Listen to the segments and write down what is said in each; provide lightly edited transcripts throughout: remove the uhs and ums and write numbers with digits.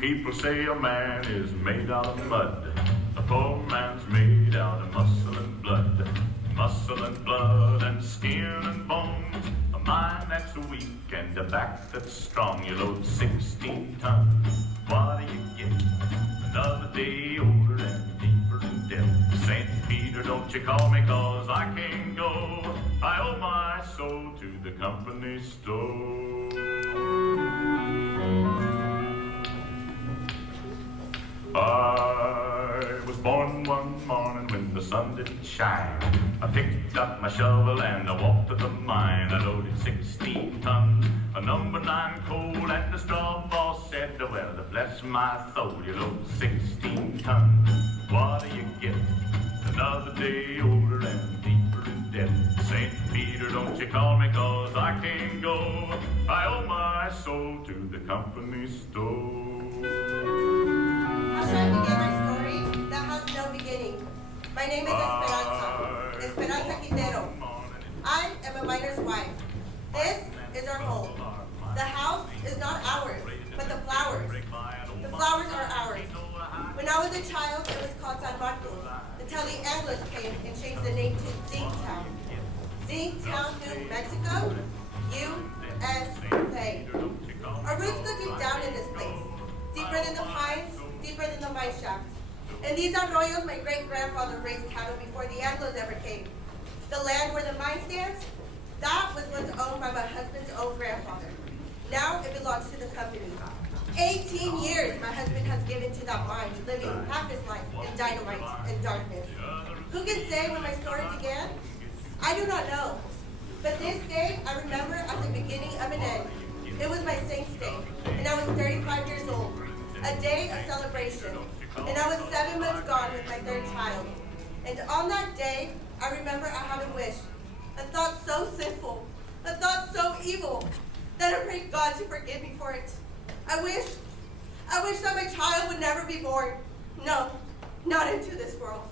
People say a man is made out of mud. A poor man's made out of muscle and blood. Muscle and blood and skin and bones. A mind that's weak and a back that's strong. You load 16 tons. What do you get? Another day older and deeper in debt. St. Peter, don't you call me, 'cause I can't go. I owe my soul to the company store. I was born one morning when the sun didn't shine. I picked up my shovel and I walked to the mine. I loaded 16 tons of number 9 coal, and the straw boss said, well, to bless my soul, you load 16 tons. What do you get? Another day older and deeper in debt. St. Peter, don't you call me, 'cause I can't go. I owe my soul to the company store. How should I begin my story? That has no beginning. My name is Esperanza Quintero. I am a miner's wife. This is our home. The house is not ours, but the flowers. The flowers are ours. When I was a child, it was called San Marcos, until the Anglos came and changed the name to Zinc-Town. Zinc-Town, New Mexico, USA. Our roots go deep down in this place, deeper than the pines, deeper than the mine shaft. And these arroyos my great-grandfather raised cattle before the Anglos ever came. The land where the mine stands, that was once owned by my husband's own grandfather. Now it belongs to the company. 18 years my husband has given to that mine, living half his life in dynamite and darkness. Who can say when my story began? I do not know. But this day I remember as the beginning of an end. It was my saint's day, and I was 35 years old. A day of celebration. And I was 7 months gone with my 3rd child. And on that day, I remember I had a wish. A thought so sinful, a thought so evil, that I prayed God to forgive me for it. I wish that my child would never be born. No, not into this world.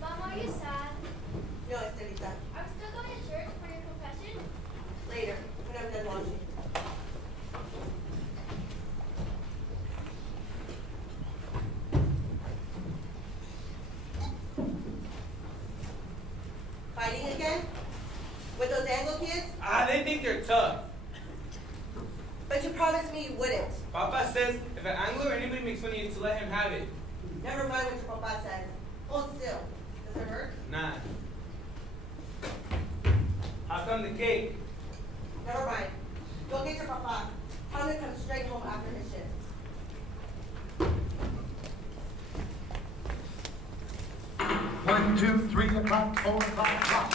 Mom, are you sad? No, Estelita. Are we still going to church for your confession? Later, when I'm done washing. Fighting again? With those Anglo kids? They think they're tough. But you promised me you wouldn't. Papa says if an Anglo or anybody makes fun of you, to let him have it. Never mind what your papa says. Hold still. Does it hurt? Nah. How come the cake? Never mind. Go get your papa. Tell him to come straight home after his shift. 1, 2, 3 o'clock, 4 o'clock, clock.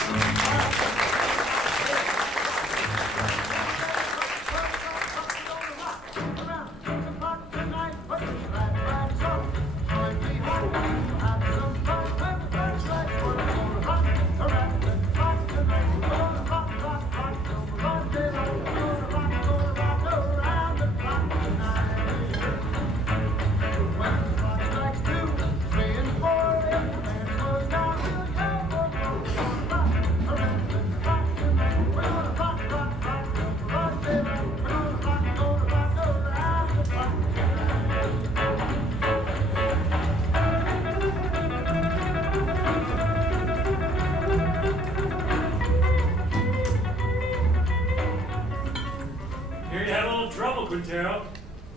Quintero,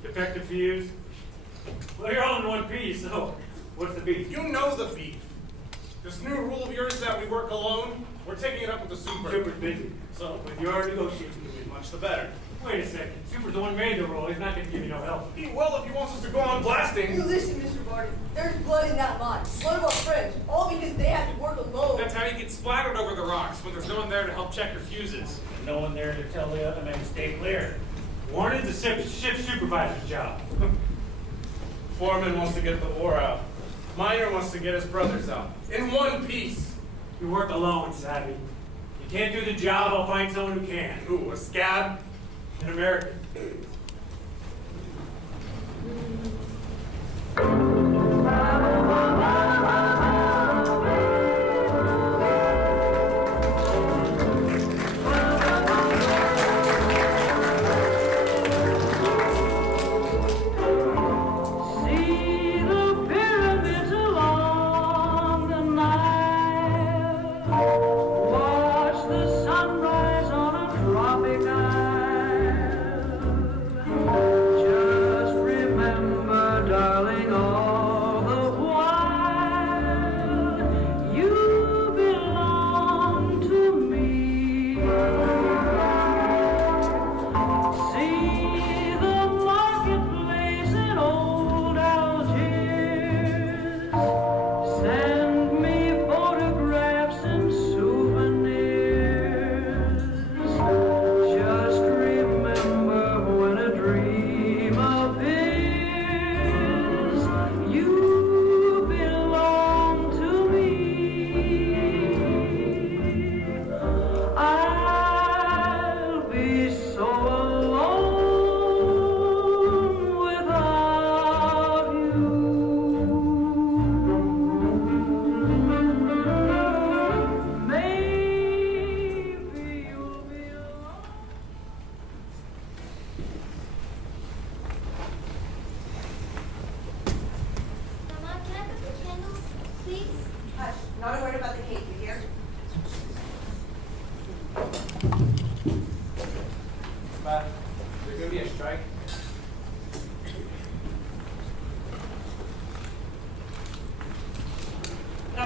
defective fuse. Well, you're all in one piece, so what's the beef? You know the beef. This new rule of yours that we work alone, we're taking it up with the super. Super's busy, so with your negotiating, Much the better. wait a second. Super's the one who made the rule. He's not going to give you no help. He will if he wants us to go on blasting. You listen, Mr. Barty. There's blood in that mine. Blood of our friends. All because they had to work alone. That's how you get splattered over the rocks when there's no one there to help check your fuses. And no one there to tell the other men to stay clear. Warning's the ship supervisor's job. Foreman wants to get the war out. Miner wants to get his brothers out. In one piece. You work alone, Savvy. You can't do the job, I'll find someone who can. Ooh, a scab? An American. Mama.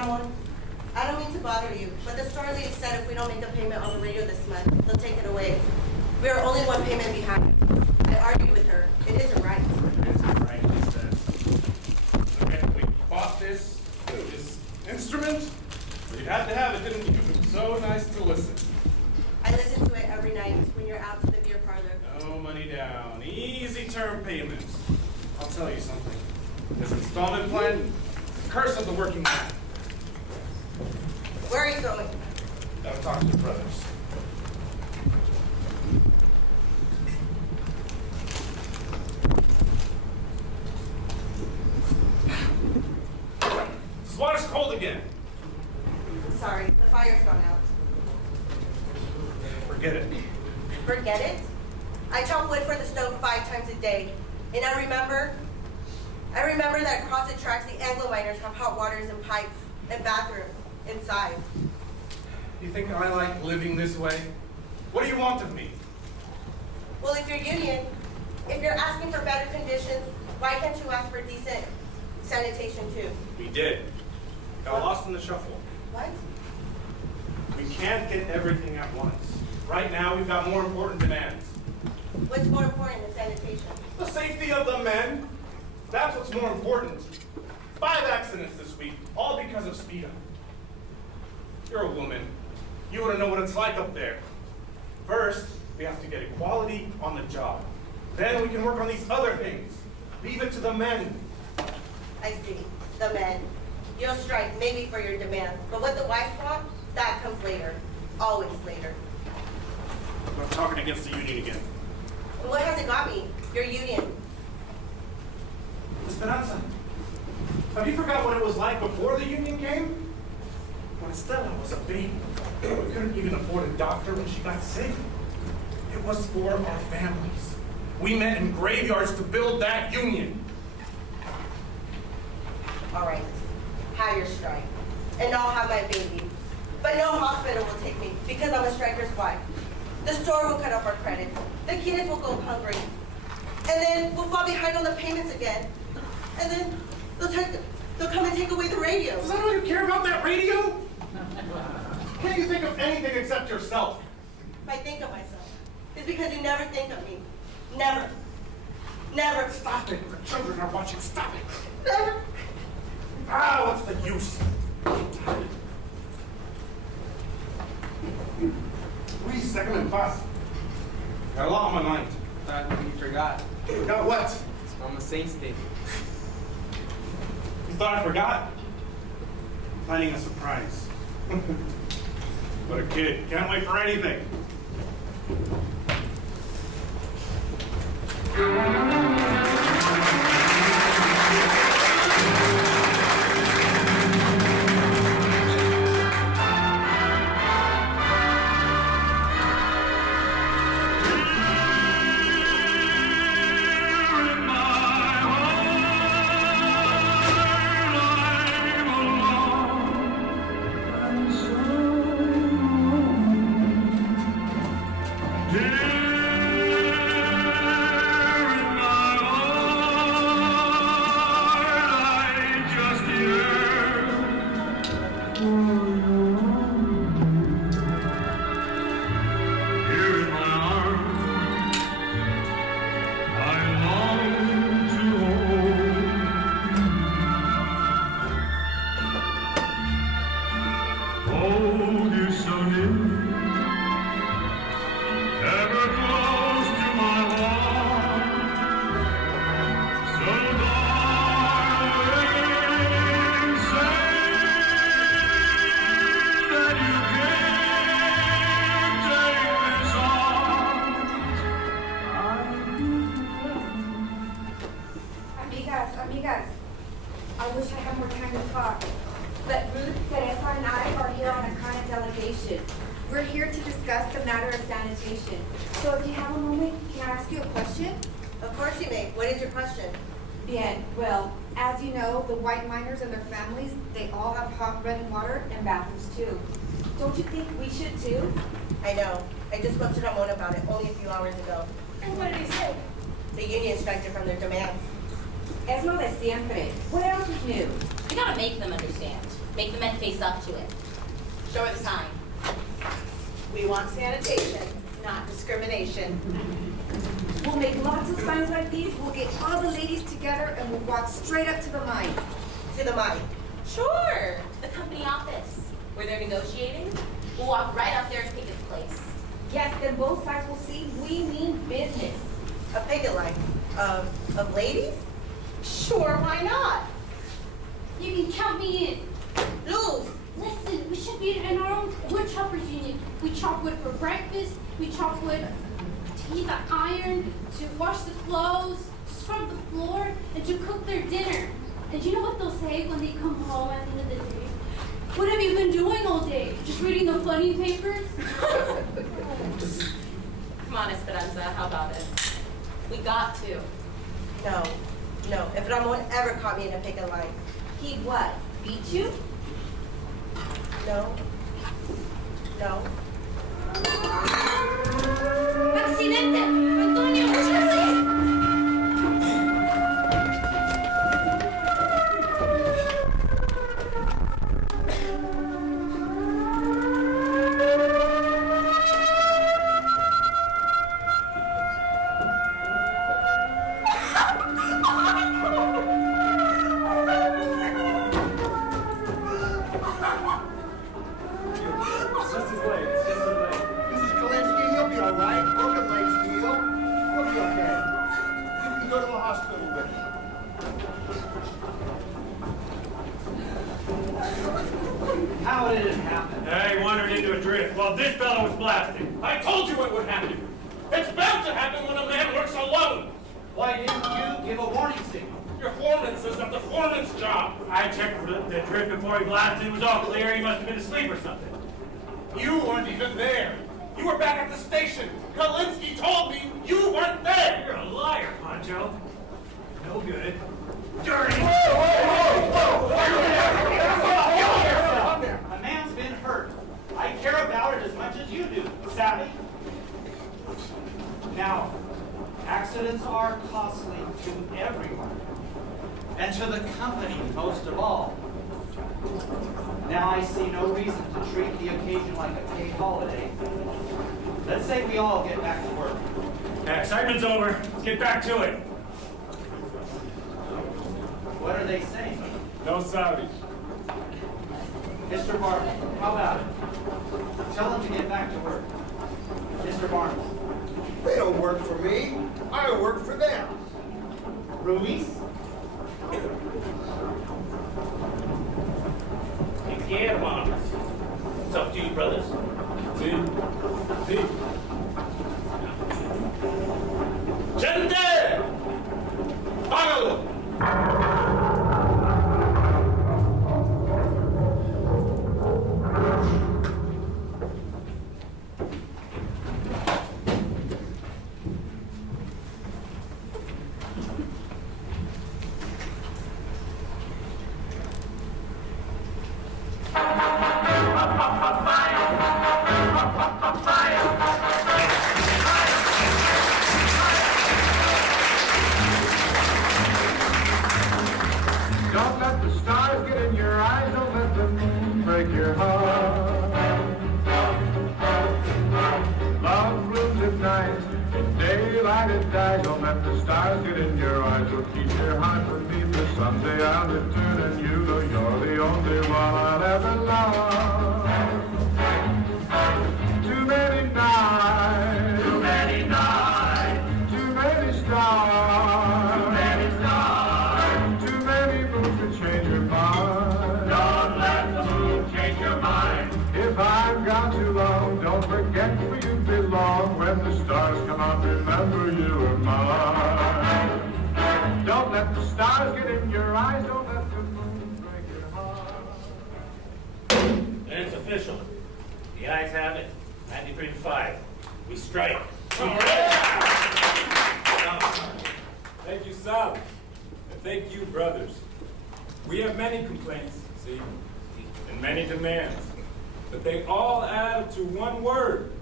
Ramon, I don't mean to bother you, but the store lady said if we don't make a payment on the radio this month, they'll take it away. We are only one payment behind. I argued with her. It isn't right. It's right, he says. Okay, we bought this instrument. You'd have to have it, didn't you? It was so nice to listen. I listen to it every night when you're out to the beer parlor. No money down, easy term payments. I'll tell you something. This installment plan is the curse of the working man. Where are you going? Gotta talk to the brothers. This water's cold again. I'm sorry, the fire's gone out. Forget it. Forget it? I chop wood for the stove 5 times a day. And I remember that across the tracks, the Anglo miners have hot waters and pipes and bathrooms inside. You think I like living this way? What do you want of me? Well, if you're union, if you're asking for better conditions, why can't you ask for decent sanitation too? We did. Got lost in the shuffle. What? We can't get everything at once. Right now, we've got more important demands. What's more important than sanitation? The safety of the men. That's what's more important. 5 accidents this week, all because of speed up. You're a woman. You ought to know what it's like up there. First, we have to get equality on the job. Then we can work on these other things. Leave it to the men. I see. The men. You'll strike maybe for your demand, but what the wives want, that comes later. Always later. I'm talking against the union again. And what has it got me? Your union. Esperanza, have you forgot what it was like before the union came? When Estella was a baby, we couldn't even afford a doctor when she got sick. It was for our families. We met in graveyards to build that union. All right. Have your strike. And I'll have my baby. But no hospital will take me because I'm a striker's wife. The store will cut off our credit. The kids will go hungry. And then we'll fall behind on the payments again. And then they'll come and take away the radio. Does anyone you care about that radio? Can't you think of anything except yourself? If I think of myself, it's because you never think of me. Never. Never. Stop it. The children are watching. Stop it. Never. Ah, what's the use? Please, second and fast. Got a lot on my mind. Thought you forgot. Forgot what? It's Mama Saints Day. You thought I forgot? Planning a surprise. What a kid. Can't wait for anything. Amigas, I wish I had more time to talk, but Ruth, Teresa, and I are here on a kind of delegation. We're here to discuss the matter of sanitation. So if you have a moment, can I ask you a question? Of course you may. What is your question? Bien, well, as you know, the white miners and their families, they all have hot running water and bathrooms too. Don't you think we should too? I know. I just spoke to Ramon about it only a few hours ago. And what did he say? The union striked from their demands. Es lo de siempre. What else is new? You gotta make them understand. Make the men face up to it. Show her the sign. We want sanitation, not discrimination. We'll make lots of signs like these, we'll get all the ladies together, and we'll walk straight up to the mine. To the mine. Sure, the company office, where they're negotiating. We'll walk right up there and take its place. Yes, then both sides will see we mean business. A picket line. Of ladies? Sure, why not? You can count me in. Luz, Listen, we should be in our own wood choppers union. We chop wood for breakfast. We chop wood to heat the iron, to wash the clothes, to scrub the floor, and to cook their dinner. And you know what they'll say when they come home at the end of the day? What have you been doing all day? Just reading the funny papers? Come on, Esperanza, how about it? We got to. no. If Ramon ever caught me in a picket line. He what, beat you? No. Accidente! Antonio, échale! It's just as late. It's just as late. Mrs. Kalinsky, you'll be all right. Broken legs, Neil. You'll be okay. You can go to the hospital with me. How did it happen? He wandered into a drift while this fellow was blasting. I told you it would happen. It's bound to happen when a man works alone. Why didn't you give a warning signal? Your foreman says that's the foreman's job. I checked the drift before he blasted. It was all clear. He must have been asleep or something. You weren't even there. You were back at the station. Kalinsky told me you weren't there. You're a liar, Pancho. No good. Dirty. A man's been hurt. I care about it as much as you do, savvy? Now, accidents are costly to everyone, and to the company most of all. Now I see no reason to treat the occasion like a paid holiday. Let's say we all get back to work. Excitement's over. Let's get back to it. What are they saying? No Saudis. Mr. Barnes, how about it? Tell them to get back to work. Mr. Barnes. They don't work for me. I work for them. Ruiz? ¿Qué, hermanos? It's up to you, brothers. Sí. Sí. Gente! Págalo! Don't let the stars get in your eyes. Don't let the moon break your heart. Love blooms at night. In daylight it dies. Don't let the stars get in your eyes. You'll keep your heart beneath the someday I'll return and you know you're the only one I'll ever love. Too many nights. Too many nights. Too many stars. Too many stars. Too many moons to change your mind. Don't let the moon change your mind. If I've gone too long, don't forget where you belong. When the stars come out, remember you are mine. Don't let the stars get in your eyes. Don't let the moon break your heart. And it's official. The ayes have it. 93-5. We strike. Thank you, Sal. And thank you, brothers. We have many complaints, see, and many demands. But they all add to one word,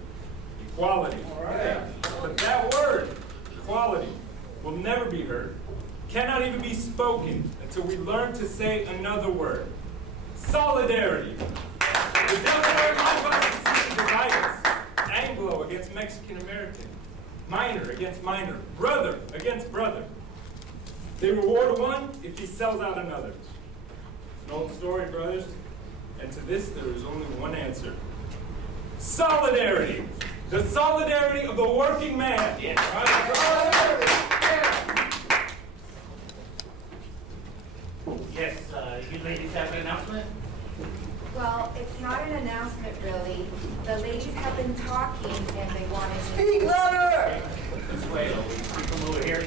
equality. All right. But that word, equality, will never be heard. Cannot even be spoken until we learn to say another word, Solidarity. The Delaware Mudbugs seek to divide us. Anglo against Mexican American. Miner against miner. Brother against brother. They reward one if he sells out another. It's an old story, brothers. And to this, there is only one answer. Solidarity. The solidarity of the working man. Yes, you ladies have an announcement? Well, it's not an announcement really. The ladies have been talking and they wanted to... Speak louder! This way, come over here.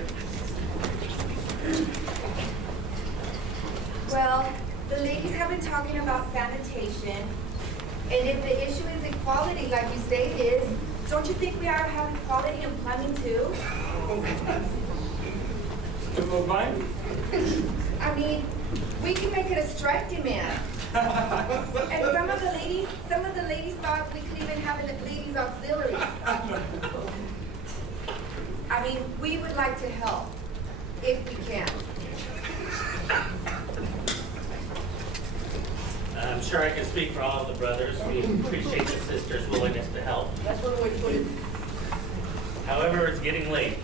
Well, the ladies have been talking about sanitation. And if the issue is equality, like you say it is, don't you think we ought to have equality in plumbing too? I mean, we can make it a strike demand. And some of the ladies thought we could even have a ladies auxiliary. I mean, we would like to help, if we can. I'm sure I can speak for all of the brothers. We appreciate the sisters' willingness to help. That's one way to put it. However, it's getting late.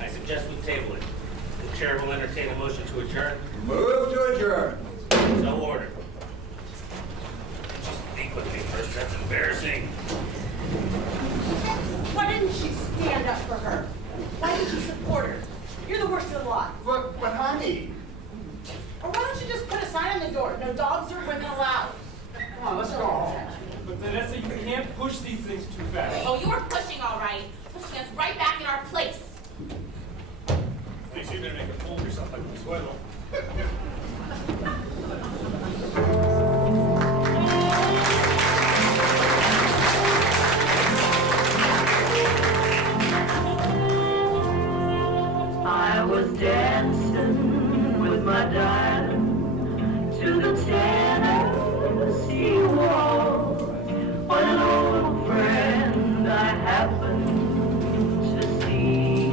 I suggest we table it. The chair will entertain a motion to adjourn. Move to adjourn. So ordered. Just speak with me first. That's embarrassing. Why didn't she stand up for her? Why didn't you support her? You're the worst of the lot. But honey. Or why don't you just put a sign on the door? No dogs or women allowed. Come on, let's go home. But Vanessa, you can't push these things too fast. Oh, you were pushing all right. Pushing us right back in our place. At least you didn't make a fool of yourself like Consuelo. I was dancing with my darling to the Tennessee Waltz when an old friend I happened to see.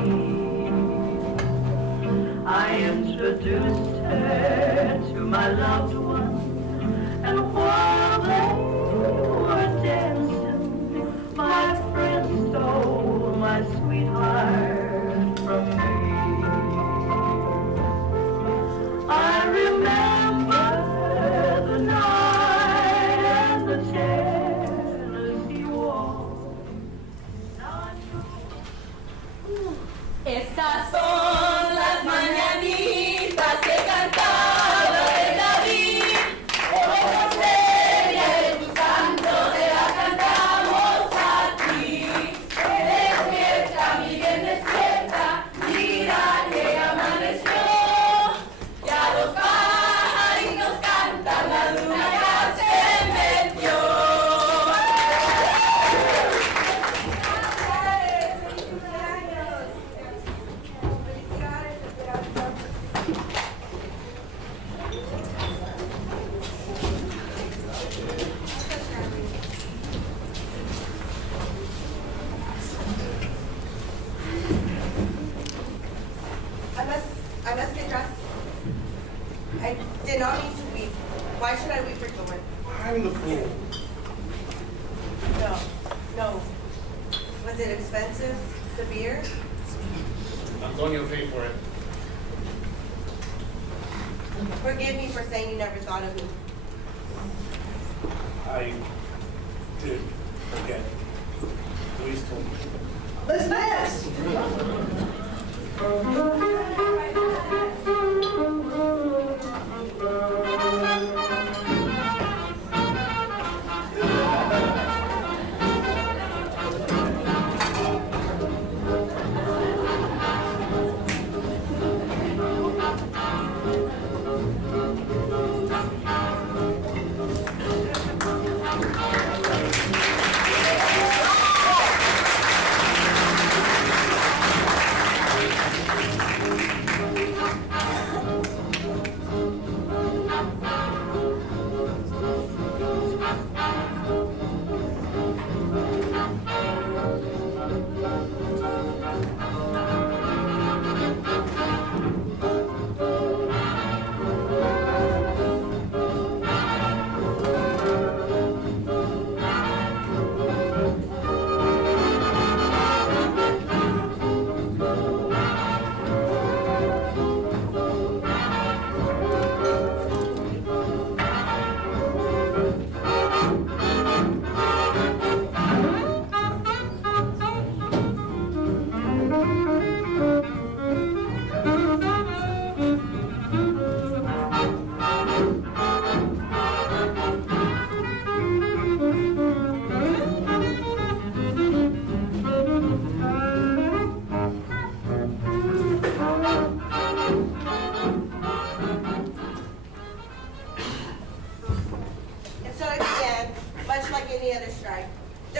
I introduced her to my loved one, and while they were dancing, my friend stole my sweetheart from me. I remember the night and the Tennessee Waltz. Estas son las mañanitas que cantaba el David. Por seria de tu santo te la cantamos a ti. Despierta, mi bien, despierta, mira que amaneció. Ya los pajaritos cantan, la luna ya se metió. I must get dressed. I did not need to weep. Why should I weep for Joan? I'm the fool. No. Was it expensive, the beer? Antonio paid for it. Forgive me for saying you never thought of me. I did forget. Luis told me. Let's dance!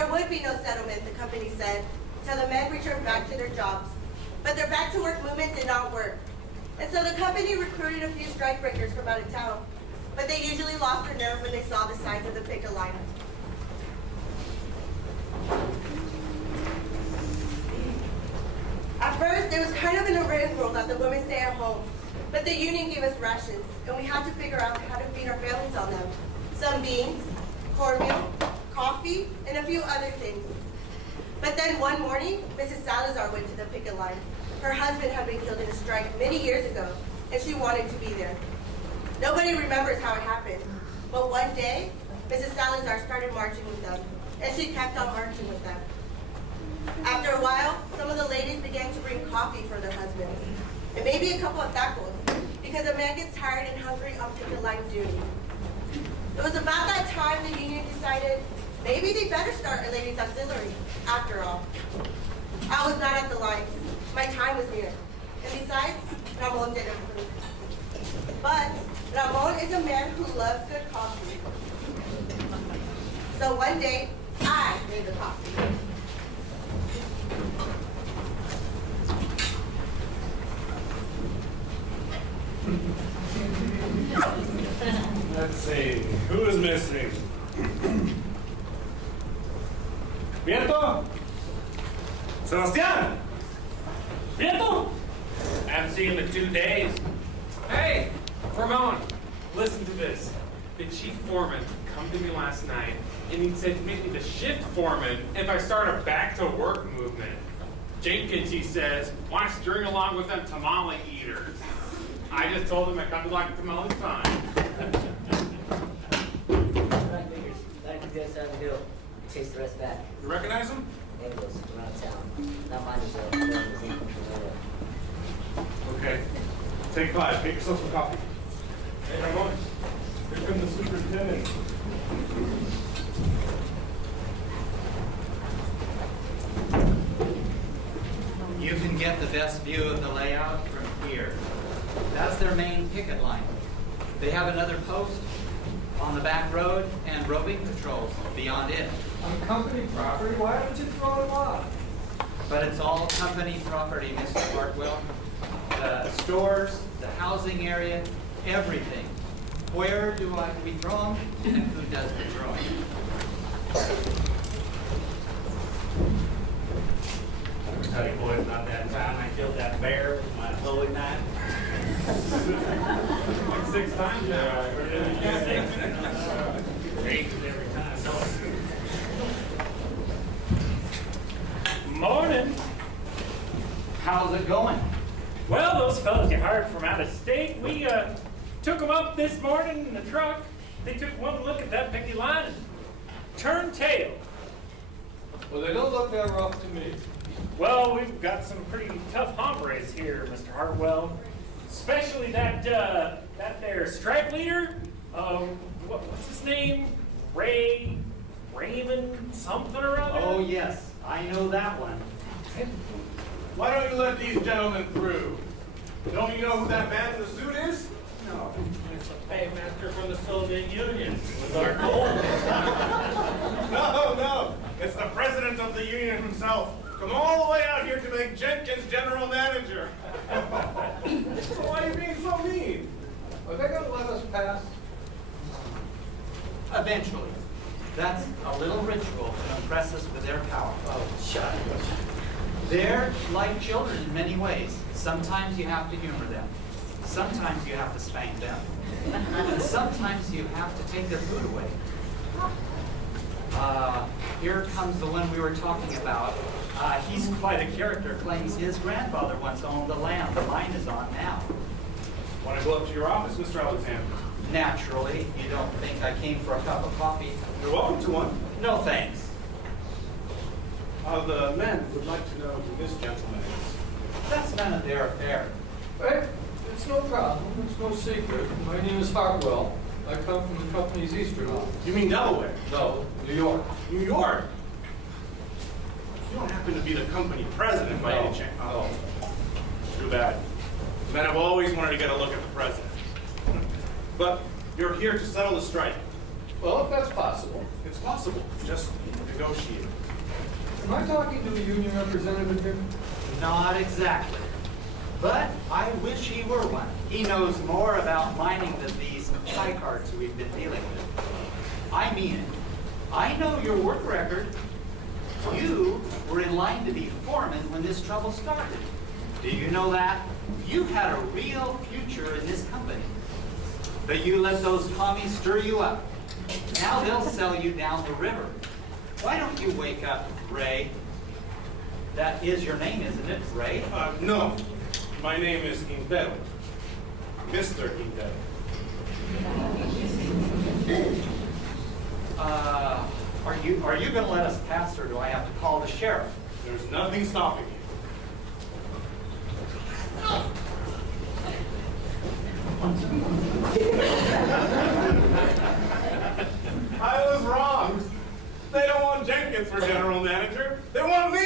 There would be no settlement, the company said, till the men returned back to their jobs. But their back-to-work movement did not work. And so the company recruited a few strikebreakers from out of town, but they usually lost their nerve when they saw the signs of the picket line. At first, it was kind of an rigmarole that the women stay at home, but the union gave us rations, and we had to figure out how to feed our families on them. Some beans, cornmeal, coffee, and a few other things. But then one morning, Mrs. Salazar went to the picket line. Her husband had been killed in a strike many years ago, and she wanted to be there. Nobody remembers how it happened, but one day, Mrs. Salazar started marching with them, and she kept on marching with them. After a while, some of the ladies began to bring coffee for their husbands, and maybe a couple of tacos, because a man gets tired and hungry on picket line duty. It was about that time the union decided maybe they better start a ladies' auxiliary, after all. I was not at the lines. My time was near. And besides, Ramon didn't approve. But Ramon is a man who loves good coffee. So one day, I made the coffee. Let's see, who is missing? Prieto? Sebastián? Prieto? Haven't seen him in 2 days. Hey, Ramon, listen to this. The chief foreman come to me last night, and he said to make me the shift foreman if I start a back-to-work movement. Jenkins, he says, wants to string along with them tamale eaters. I just told him I come to like tamales fine. Back to the other side of the hill. Chase the rest back. You recognize him? Angles around town. Not mine is Okay. Take 5. Get yourself some coffee. Hey, Ramon, here comes the superintendent. You can get the best view of the layout from here. That's their main picket line. They have another post on the back road and roving patrols beyond it. On company property, why haven't you thrown them off? But it's all company property, Mr. Hartwell. The stores, the housing area, everything. Where do we throw them and who does the throwing? I tell you boys about that time I killed that bear with my Bowie knife. Like 6 times now. Raises every time. Morning. How's it going? Well, those fellas you hired from out of state, we took them up this morning in the truck. They took one look at that picket line and turned tail. Well, they don't look that rough to me. Well, we've got some pretty tough hombres here, Mr. Hartwell. Especially that there strike leader. What's his name? Raymond something or other? Oh, yes. I know that one. Why don't you let these gentlemen through? Don't you know who that man in the suit is? No, it's the paymaster from the Soviet Union. With our gold. No. It's the president of the union himself. Come all the way out here to make Jenkins general manager. Why are you being so mean? Are they going to let us pass? Eventually. That's a little ritual to impress us with their power. Oh, shut up. They're like children in many ways. Sometimes you have to humor them. Sometimes you have to spank them. And sometimes you have to take their food away. Here comes the one we were talking about. He's quite a character. Claims his grandfather once owned the land. The line is on now. Want to go up to your office, Mr. Alexander? Naturally, you don't think I came for a cup of coffee? You're welcome to one. No thanks. The men would like to know who this gentleman is. That's none of their affair. Hey, it's no problem. It's no secret. My name is Hartwell. I come from the company's eastern office. You mean Delaware? No, New York. New York? You don't happen to be the company president by any chance? No. Too bad. Men have always wanted to get a look at the president. But you're here to settle the strike. Well, if that's possible, it's possible. Just negotiate. Am I talking to a union representative here? Not exactly. But I wish he were one. He knows more about mining than these pie cards we've been dealing with. I mean it. I know your work record. You were in line to be foreman when this trouble started. Do you know that? You had a real future in this company. But you let those commies stir you up. Now they'll sell you down the river. Why don't you wake up, Ray? That is your name, isn't it, Ray? No. My name is Quintero. Mr. Quintero. Are you going to let us pass, or do I have to call the sheriff? There's nothing stopping you. I was wrong. They don't want Jenkins for general manager. They want me.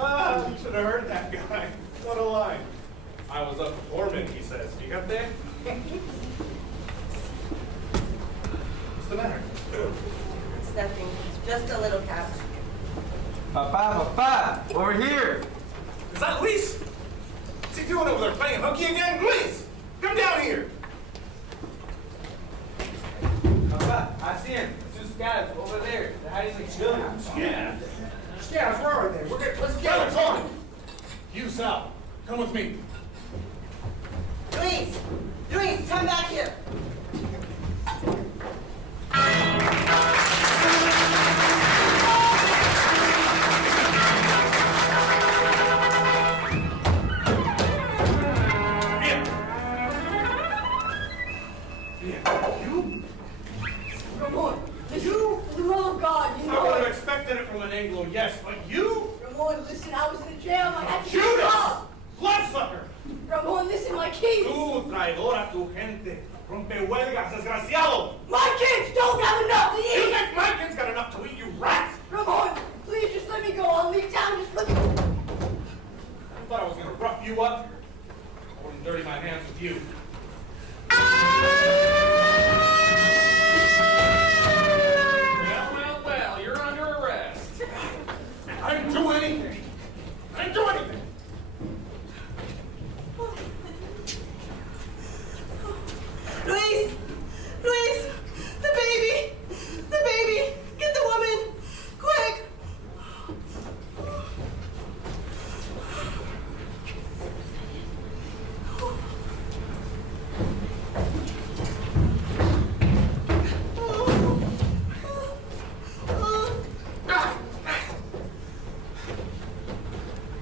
You should have heard that guy. What a line. I was up for foreman, he says. You got that? What's the matter? It's nothing. Just a little cat. Papa, over here. Is that Luis? What's he doing over there, playing hooky again? Luis, come down here. Papa, I see him. Two scabs over there. They're hiding like children. Scabs? Scabs, where are they? Let's get it on. You, Sal, come with me. Luis! Luis, come back here. Ramon, you? For the love of God, you I know would have it. expected it from an Anglo, yes, but you? Ramon, listen, I was in a jam. I had to get Judas! up. Bloodsucker! Ramon, listen, my keys. Tú, traidor a tu gente. Rompehuelgas, desgraciado! My kids don't have enough to You eat. think my kid's got enough to eat, you rat? Ramon, please just let me go. I'll leave town. Just let me. I thought I was gonna rough you up. I wouldn't dirty my hands with you. Well, you're under arrest. I didn't do anything. I didn't do anything. Luis! Luis! The baby! The baby! Get the woman! Quick!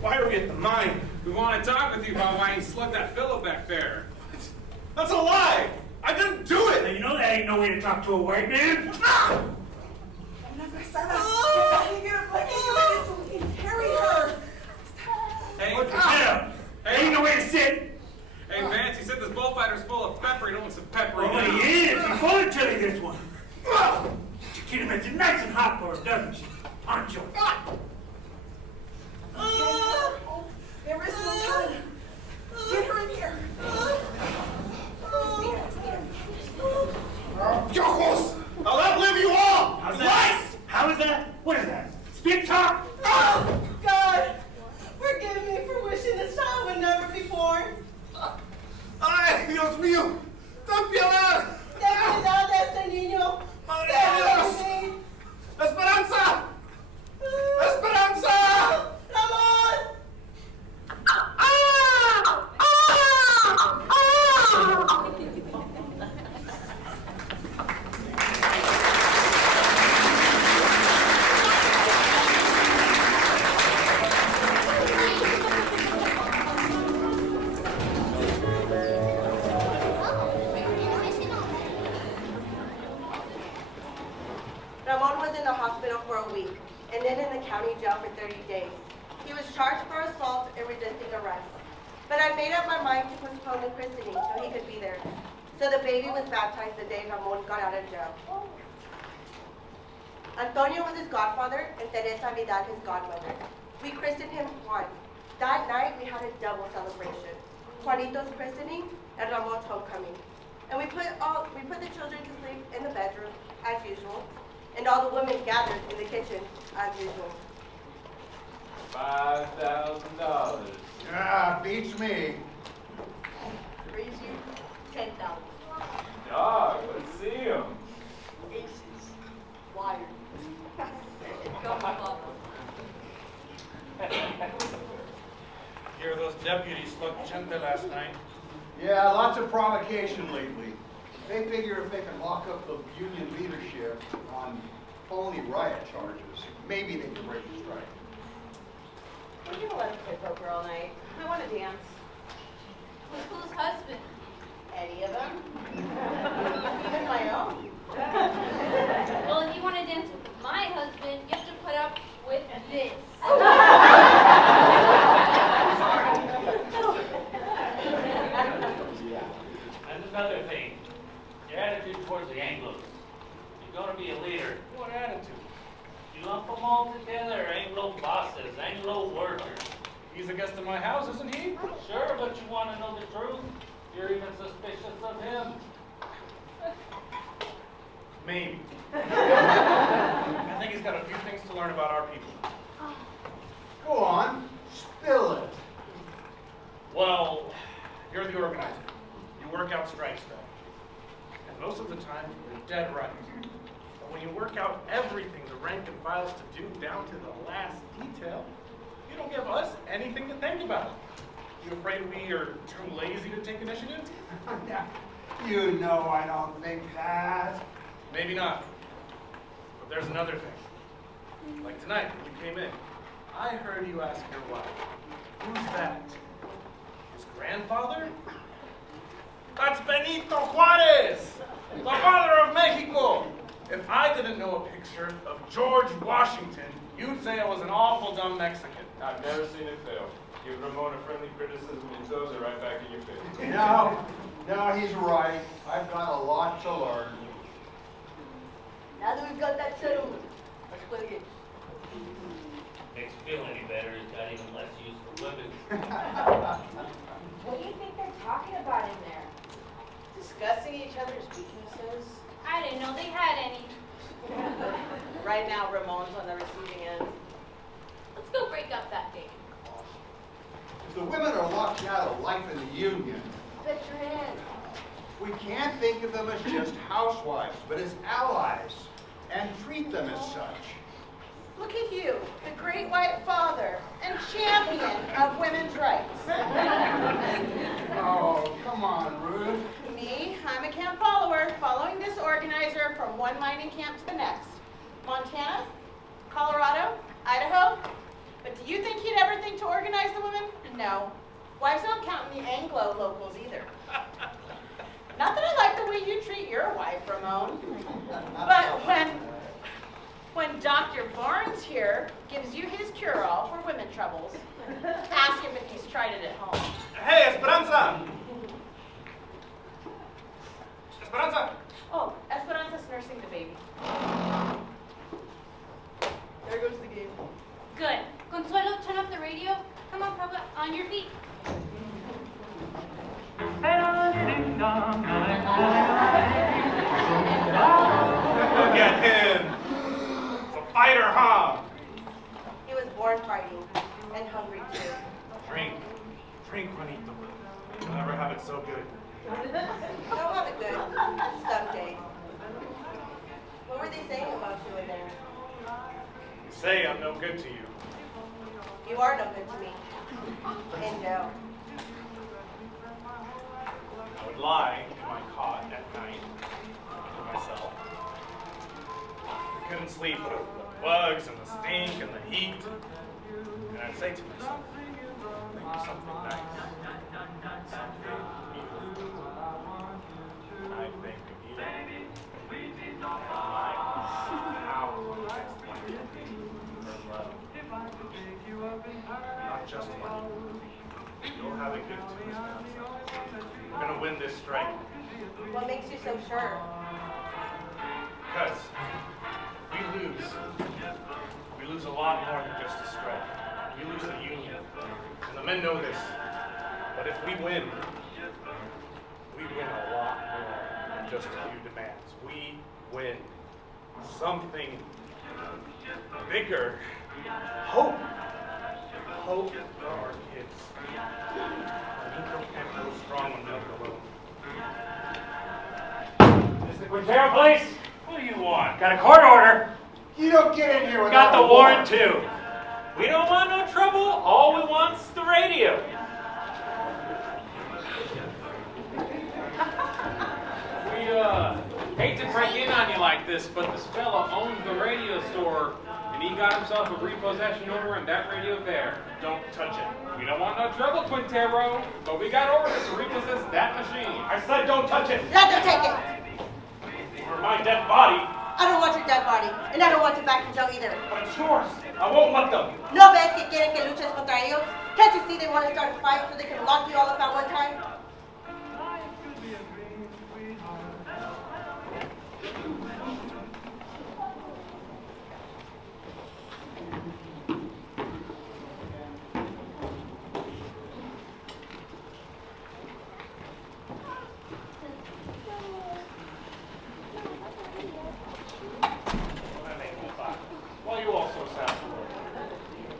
Why are we at the mine? We want to talk with you about why you slugged that fellow back there. That's a lie! I didn't do it! You know that ain't no way to talk to a white man. Carry her! Hey, What the hell? Ain't no way to sit. Hey, Vance, he said this bullfighter's full of pepper. He don't want some peppery. Well, he is. He's full of chili, this one. She makes it nice and hot for us, doesn't she? Pancho. There is no time. Get her in here. Yokos! I'll outlive you all! How's that? How is that? What is that? Spit talk? Oh, God! Forgive me for wishing this child would never be born. ¡Ay, Dios mío! ¡Ten piedad! Ten piedad de este niño. ¡Madre de Dios! ¡Esperanza! ¡Esperanza! Ramón! Ramon was in the hospital for a week and then in the county jail for 30 days. He was charged for assault and resisting arrest. But I made up my mind to postpone the christening so he could be there. So the baby was baptized the day Ramon got out of jail. Antonio was his godfather and Teresa Vidal his godmother. We christened him Juan. That night we had a double celebration. Juanito's christening, and Ramon's homecoming. And we put the children to sleep in the bedroom, as usual, and all the women gathered in the kitchen, as usual. $5,000. Yeah, beats me. Raise you 10,000. Dog, let's see him. Aces. Wired. Come on. Hear those deputies spoke gente last night. Yeah, lots of provocation lately. They figure if they can lock up the union leadership on phony riot charges, maybe they can break the strike. We're gonna let him play poker all night. I want to dance. With whose husband? Any of them? Even my own. Well, if you want to dance with my husband, you have to put up with this. And another thing, your attitude towards the Anglos. You're gonna be a leader. What attitude? You lump them all together, Anglo bosses, Anglo workers. He's a guest in my house, isn't he? Sure, but you want to know the truth? You're even suspicious of him. Maybe. I think he's got a few things to learn about our people. Go on, spill it. Well, you're the organizer. You work out strike strategy. And most of the time, you're dead right. But when you work out everything the rank and file's to do down to the last detail, you don't give us anything to think about. You afraid we are too lazy to take initiative? You know I don't think that. Maybe not. But there's another thing. Like tonight, when you came in, I heard you ask your wife, who's that? His grandfather? That's Benito Juarez, the father of Mexico. If I didn't know a picture of George Washington, you'd say I was an awful dumb Mexican. I've never seen it fail. Give Ramon a friendly criticism, he throws it right back in your face. No, he's right. I've got a lot to learn. Now that we've got that settled, let's play the game. Makes you feel any better, he's got even less use for women. What do you think they're talking about in there? Discussing each other's weaknesses. I didn't know they had any. Right now, Ramon's on the receiving end. Let's go break up that date. If the women are locked out of life in the union, Bet your hand. we can't think of them as just housewives, but as allies, and treat them as such. Look at you, the great white father and champion of women's rights. Oh, come on, Ruth. Me, I'm a camp follower, following this organizer from one mining camp to the next. Montana, Colorado, Idaho. But do you think he'd ever think to organize the women? No. Wives don't count in the Anglo locals either. Not that I like the way you treat your wife, Ramon. But when Dr. Barnes here gives you his cure-all for women troubles, ask him if he's tried it at home. Hey, Esperanza! Esperanza! Oh, Esperanza's nursing the baby. There goes the game. Good. Consuelo, turn up the radio. Come on, Papa, on your feet. Look at him! It's a fighter, huh? He was born fighting and hungry too. Drink, Juanito. You'll never have it so good. They'll have it good someday. What were they saying about you in there? You say I'm no good to you. You are no good to me. In jail. I would lie in my cot at night to myself. I couldn't sleep with the bugs and the stink and the heat. And I'd say to myself, think of something nice. I think of you. And my power for love. Not just money. You'll have it good too, Esperanza. We're gonna win this strike. What makes you so sure? Because we lose a lot more than just a strike. We lose the union. And the men know this. But if we win a lot more than just a few demands. We win something bigger. Hope. Hope for our kids. Our can't go strong on milk alone. Is the Quintero place? What do you want? Got a court order. You don't get in here We without got the a warrant too. We don't want no trouble. All we want's the radio. We hate to break in on you like this, but this fella owns the radio store, and he got himself a repossession order and that radio there. Don't touch it. We don't want no trouble, Quintero, but we got orders to repossess that machine. I said don't touch it. Let them take it. For my dead body. I don't want your dead body, and I don't want your back in jail either. But it's yours. I won't let them. ¿No ves que quieren que luches contra ellos? Can't you see they want to start a fight so they can lock you all up at one time? Why are you all so sad?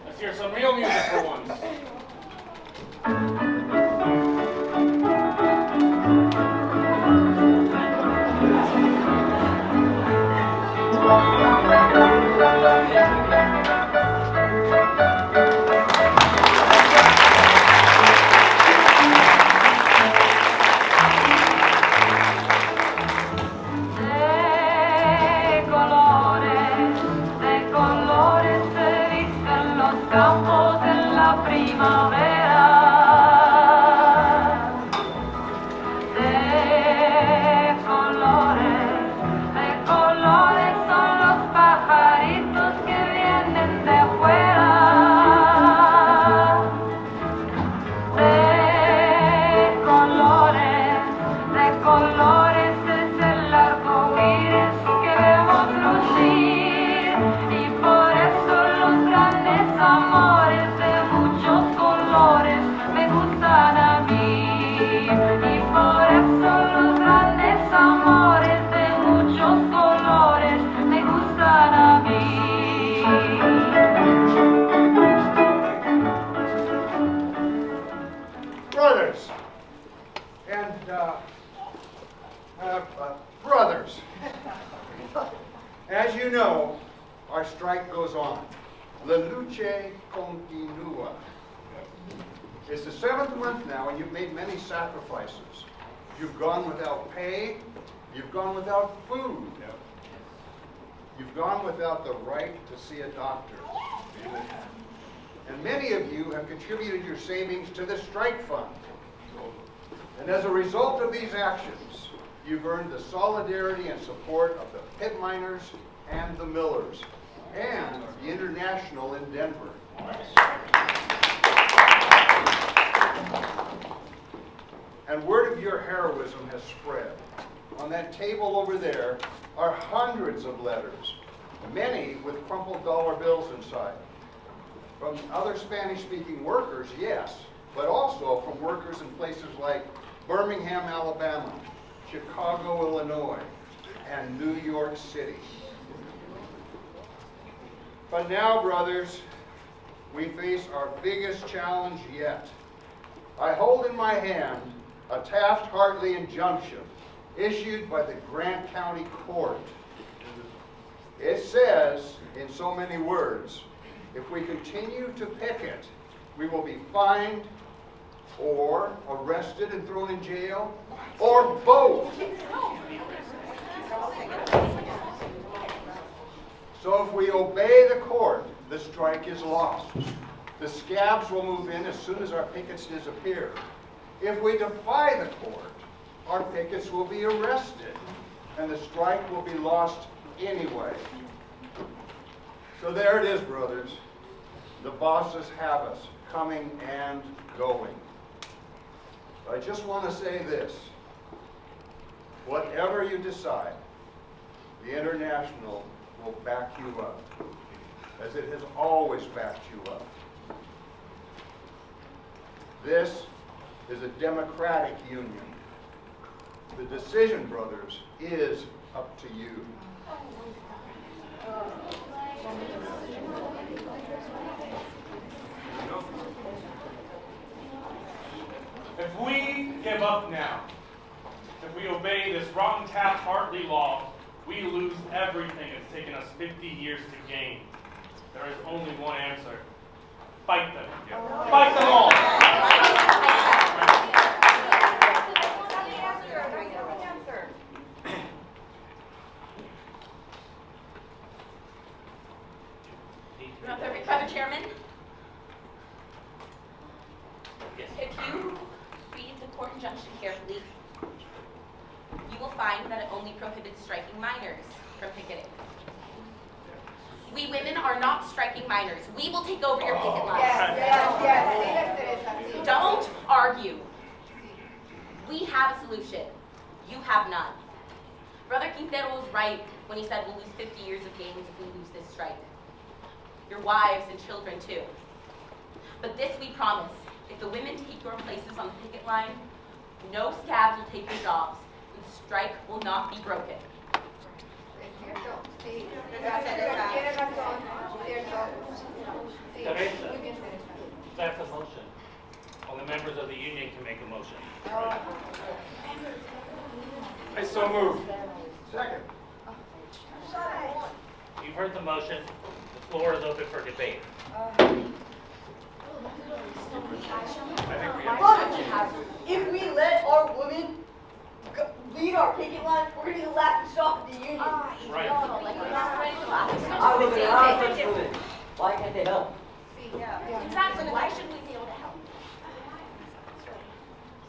Let's hear some real music for once. De colores se visten los campos en la primavera. De colores son los pajaritos que vienen de afuera. De colores es el arco iris que vemos lucir. Y por eso los grandes amores de muchos colores me gustan a mí. Y por eso los grandes amores de muchos colores me gustan a mí. Brothers and brothers, as you know, our strike goes on. La luce continua. It's the 7th month now, and you've made many sacrifices. You've gone without pay. You've gone without food. You've gone without the right to see a doctor. And many of you have contributed your savings to the strike fund. And as a result of these actions, you've earned the solidarity and support of the pit miners and the millers, and the International in Denver. And word of your heroism has spread. On that table over there are hundreds of letters, many with crumpled dollar bills inside. From other Spanish-speaking workers, yes, but also from workers in places like Birmingham, Alabama, Chicago, Illinois, and New York City. But now, brothers, we face our biggest challenge yet. I hold in my hand a Taft-Hartley injunction issued by the Grant County Court. It says, in so many words, if we continue to picket, we will be fined or arrested and thrown in jail, or both. So if we obey the court, the strike is lost. The scabs will move in as soon as our pickets disappear. If we defy the court, our pickets will be arrested, and the strike will be lost anyway. So there it is, brothers. The bosses have us, coming and going. I just want to say this. Whatever you decide, the International will back you up, as it has always backed you up. This is a democratic union. The decision, brothers, is up to you. If we give up now, if we obey this rotten Taft-Hartley law, we lose everything it's taken us 50 years to gain. There is only one answer. Fight them. Fight them all. Brother Chairman? If you read the court injunction carefully, you will find that it only prohibits striking minors from picketing. We women are not striking minors. We will take over your picket line. Yes. Don't argue. We have a solution. You have none. Brother Quintero was right when he said we'll lose 50 years of gains if we lose this strike. Your wives and children too. But this we promise. If the women take your places on the picket line, no scabs will take your jobs, and the strike will not be broken. Teresa, that's a motion. Only members of the union can make a motion. I so move. Second. You've heard the motion. The floor is open for debate. If we let our women lead our picket line, we're gonna be the laughing stock of the union. Right. I was gonna ask them for this. Why can't they help? Exactly. Why should we be able to help?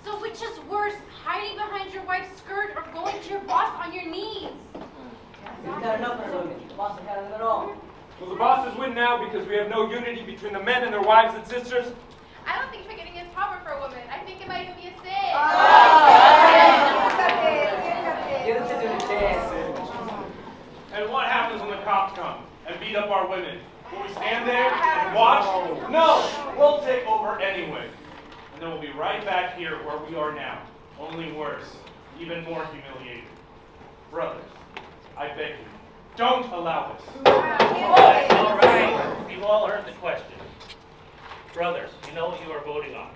So which is worse, hiding behind your wife's skirt or going to your boss on your knees? We've got enough of them. The boss has got them at all. Well, the bosses win now because we have no unity between the men and their wives and sisters. I don't think picketing is proper for a woman. I think it might even be a sin. Give them to the chance. And what happens when the cops come and beat up our women? Will we stand there and watch? No, we'll take over anyway. And then we'll be right back here where we are now. Only worse, even more humiliated. Brothers, I beg you, don't allow this. All right. You've all heard the question. Brothers, you know what you are voting on.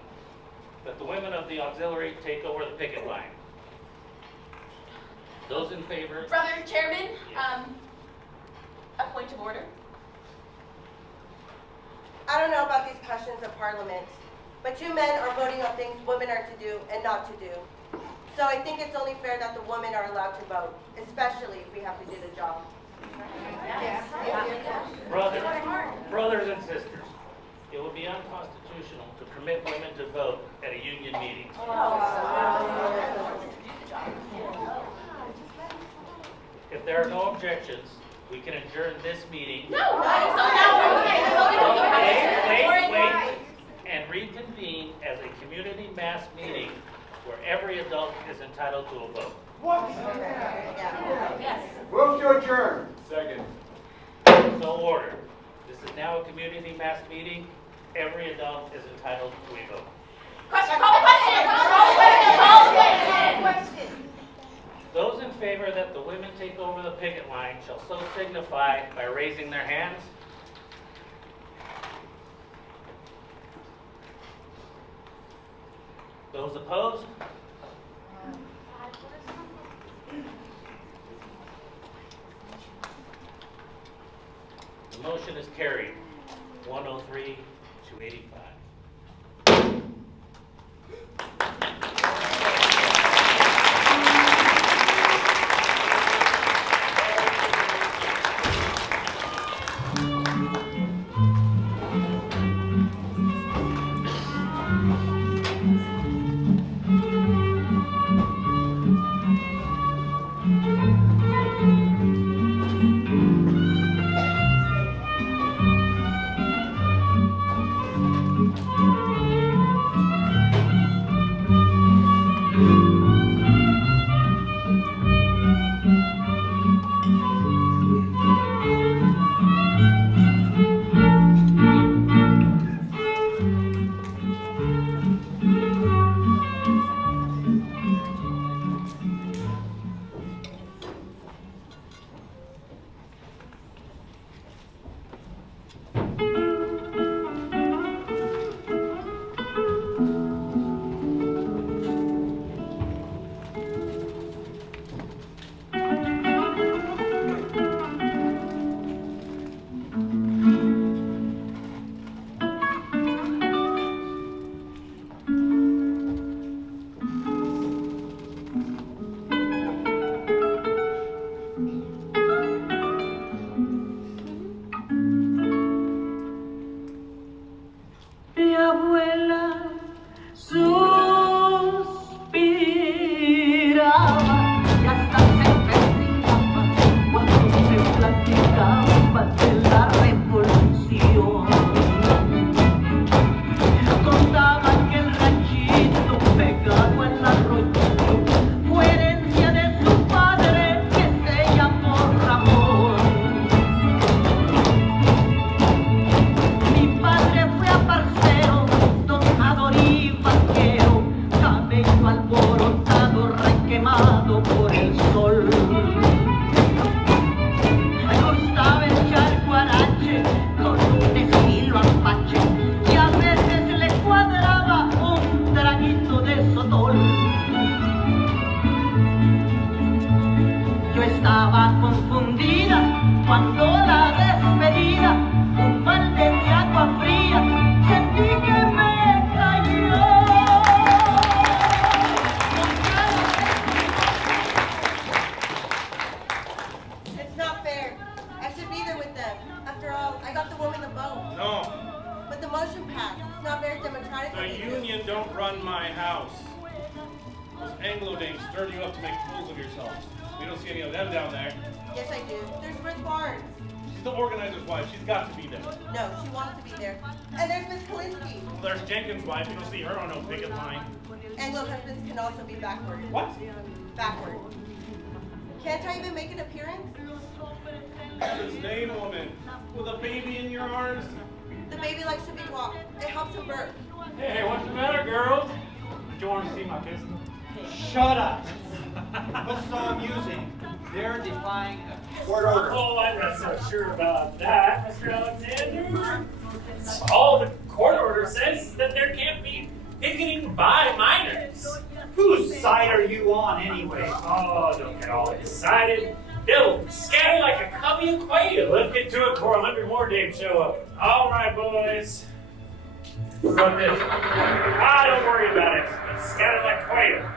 That the women of the auxiliary take over the picket line. Those in favor? Brother Chairman, a point of order. I don't know about these questions of Parliament, but you men are voting on things women are to do and not to do. So I think it's only fair that the women are allowed to vote, especially if we have to do the job. Brothers and sisters, it would be unconstitutional to permit women to vote at a union meeting. If there are no objections, we can adjourn this meeting. Wait, and reconvene as a community mass meeting where every adult is entitled to a vote. What? Yes. Move to adjourn. Second. So ordered. This is now a community mass meeting. Every adult is entitled to a vote. Question, call the question! Call the question! Those in favor that the women take over the picket line shall so signify by raising their hands. Those opposed? The motion is carried, 103 to 85. Rochito fue herencia de su padre que se llamó Ramón. Mi padre fue aparcero, domador y vaquero, cabello alborotado, requemado por el sol. Me gustaba echar guarache con un estilo apache y a veces le cuadraba un traguito de sotol. Yo estaba confundida cuando la despedida, un balde de agua fría, sentí que me cayó. It's not fair. I should be there with them. After all, I got the woman the vote. No, But the motion passed. It's not very democratic. the of you. union don't run my house. Those Anglo dames stirred you up to make fools of yourselves. We don't see any of them down there. Yes, I do. There's Ruth Barnes. She's the organizer's wife. She's got to be there. No, she wants to be there. And there's Miss Kalinsky. Well, there's Jenkins' wife. You don't see her on no picket line. Anglo husbands can also be backward. What? Backward. Can't I even make an appearance? This name woman with a baby in your arms. The baby likes to be walked. It helps him birth. Hey, what's the matter, girls? Did you want to see my pistol? Shut up! What's so amusing? They're defying a court order. Oh, I'm not so sure about that, Mr. Alexander. All the court order says is that there can't be picketing by minors. Whose side are you on anyway? Oh, don't get all excited. They'll scatter like a covey of quail. Let's get to it before 100 more dames show up. All right, boys. What about this? Don't worry about it. It's scattered like quail.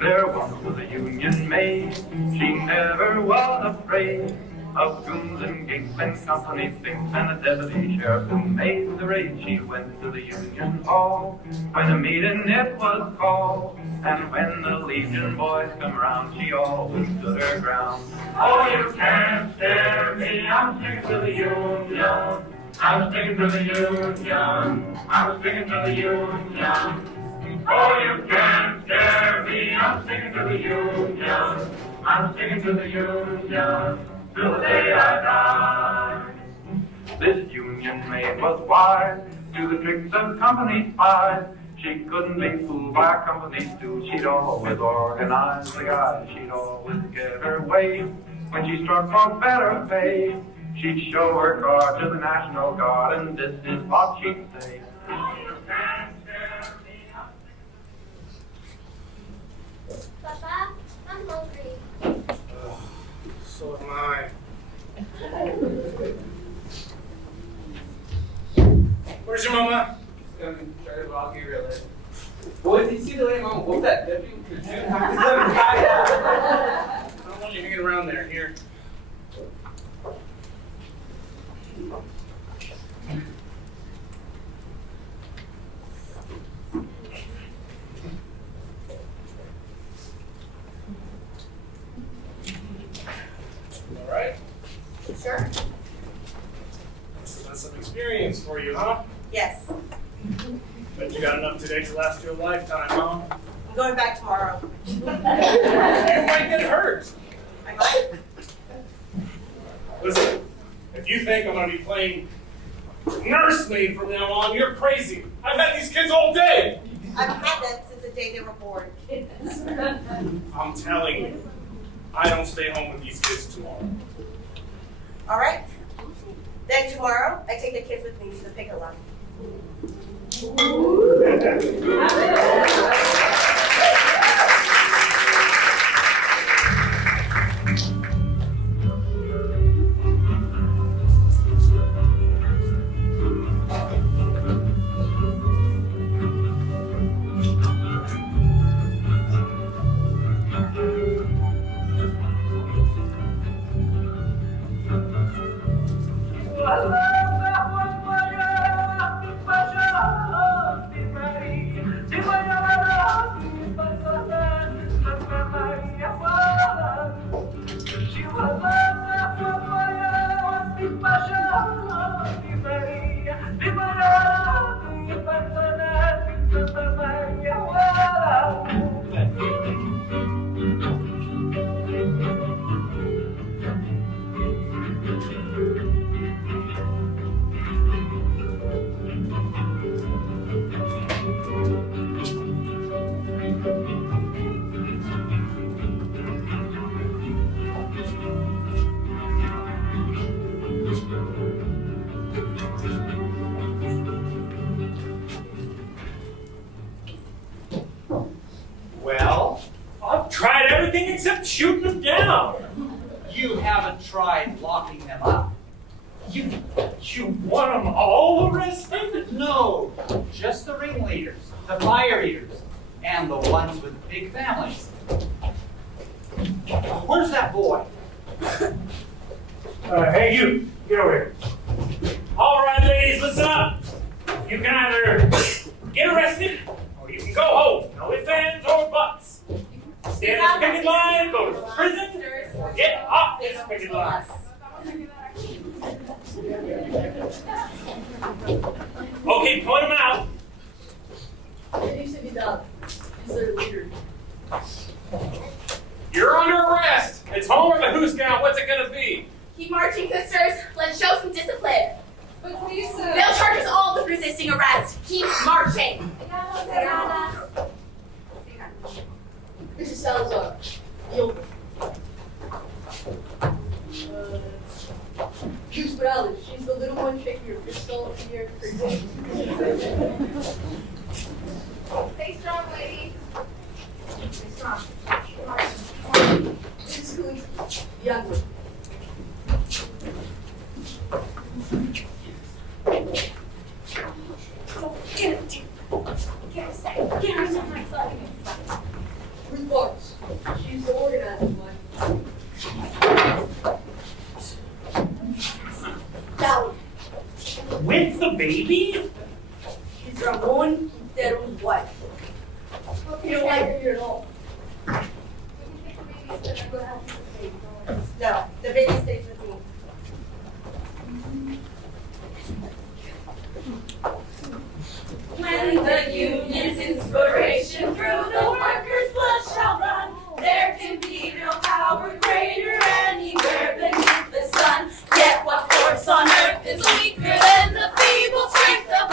There once was a Union maid, she never was afraid of goons and ginks and company things and the deputy sheriff who made the raid. She went to the Union Hall when a meeting it was called, and when the Legion boys come round, she always stood her ground. Oh, you can't scare me, I'm sticking to the Union. I'm sticking to the Union. I'm sticking to the Union. Oh, you can't scare me, I'm sticking to the Union. I'm sticking to the Union till the day I die. This Union maid was wise to the tricks of company spies. She couldn't be fooled by company stew. She'd always organize the guys. She'd always get her way when she struck for better pay. She'd show her card to the National Guard, and this is what she'd say. Papa, I'm hungry. So am I. Where's your mama? She's gonna try to walk you really. Boy, did you see the way Mama whooped that deputy? I don't want you hanging around there. Here. All right. Sure. So that's some experience for you, huh? Yes. Bet you got enough today to last you a lifetime, huh? I'm going back tomorrow. You might get hurt. I might. Listen, if you think I'm going to be playing nursemaid from now on, you're crazy. I've had these kids all day. I've had them since the day they were born. I'm telling you, I don't stay home with these kids tomorrow. All right? Then tomorrow, I take the kids with me to the picket line. Well, I've tried everything except shooting them down. you haven't tried locking them up. You want them all arrested? No, just the ringleaders, the fire eaters, and the ones with big families. Where's that boy? Hey, you, get over here. All right, ladies, listen up. You can either get arrested, or you can go home. No ifs, ands, or buts. Stand at the picket line, go to prison, or get off this picket line. Okay, point them out. It needs to be done. He's their leader. You're under arrest. It's Homer the Who's Count. What's it gonna be? Keep marching, sisters. Let's show some discipline. But please, They'll charge us all with resisting arrest. Keep marching. This is Salazar. Yo. Juice Morales. She's the little one shaking your pistol up in your crazy. Stay strong, ladies. Stay strong. This is Louis, the young one. Get him. Get him safe. Get him safe. Ruth Barnes. She's the organizer one. Sally. With the baby? She's Ramon Quintero's wife. You don't like her here at all. No, the baby stays with me. When the union's inspiration through the workers' blood shall run, there can be no power greater anywhere beneath the sun. Yet what force on earth is weaker than the feeble strength of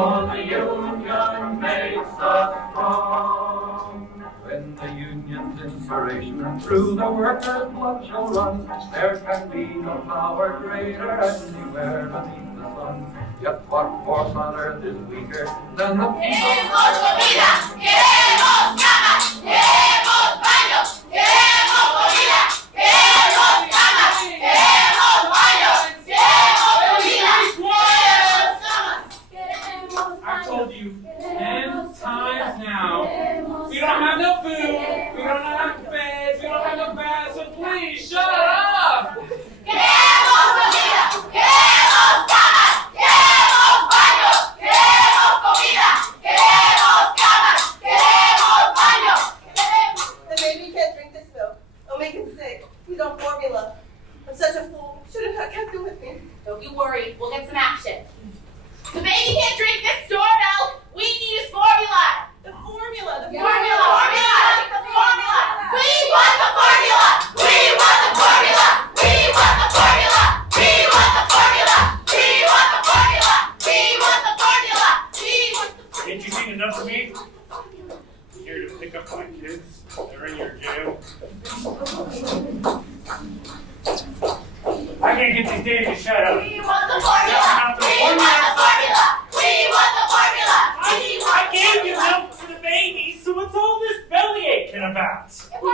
for the union makes us strong. When the union's inspiration through the workers' blood shall run, there can be no power greater anywhere beneath the sun. Yet what force on earth is weaker than the people? I've told you 10 times now, we don't have no food, we don't have beds, we don't have no baths, so please shut up! The baby can't drink this milk. It'll make him sick. He's on formula. I'm such a fool. Should have not kept him with me. Don't you worry, we'll get some action. The baby can't drink this store milk. We need his formula. The formula. The formula. The formula. We want the formula. We want the formula. We want the formula. We want the formula. We want the formula. We want the formula. We want the formula. Ain't you seen enough of me? I'm here to pick up my kids. They're in your jail. I can't get these days to shut up. We want the formula. We want the formula. We want the formula. I gave you milk for the baby, so what's all this belly aching about? I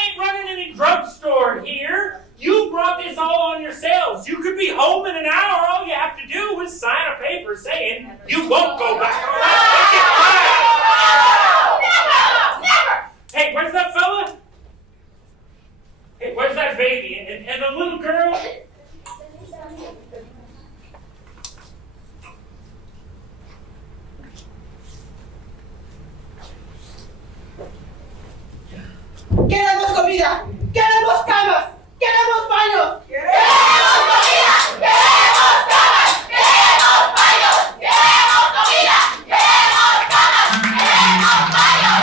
ain't running any drugstore here. You brought this all on yourselves. You could be home in an hour. All you have to do is sign a paper saying you won't go back on that. Never! Hey, where's that fella? Hey, where's that baby? And the little girl? ¡Queremos comida! ¡Queremos camas! ¡Queremos baños! ¡Queremos comida! ¡Queremos camas! ¡Queremos baños! ¡Queremos comida! ¡Queremos camas! ¡Queremos baños!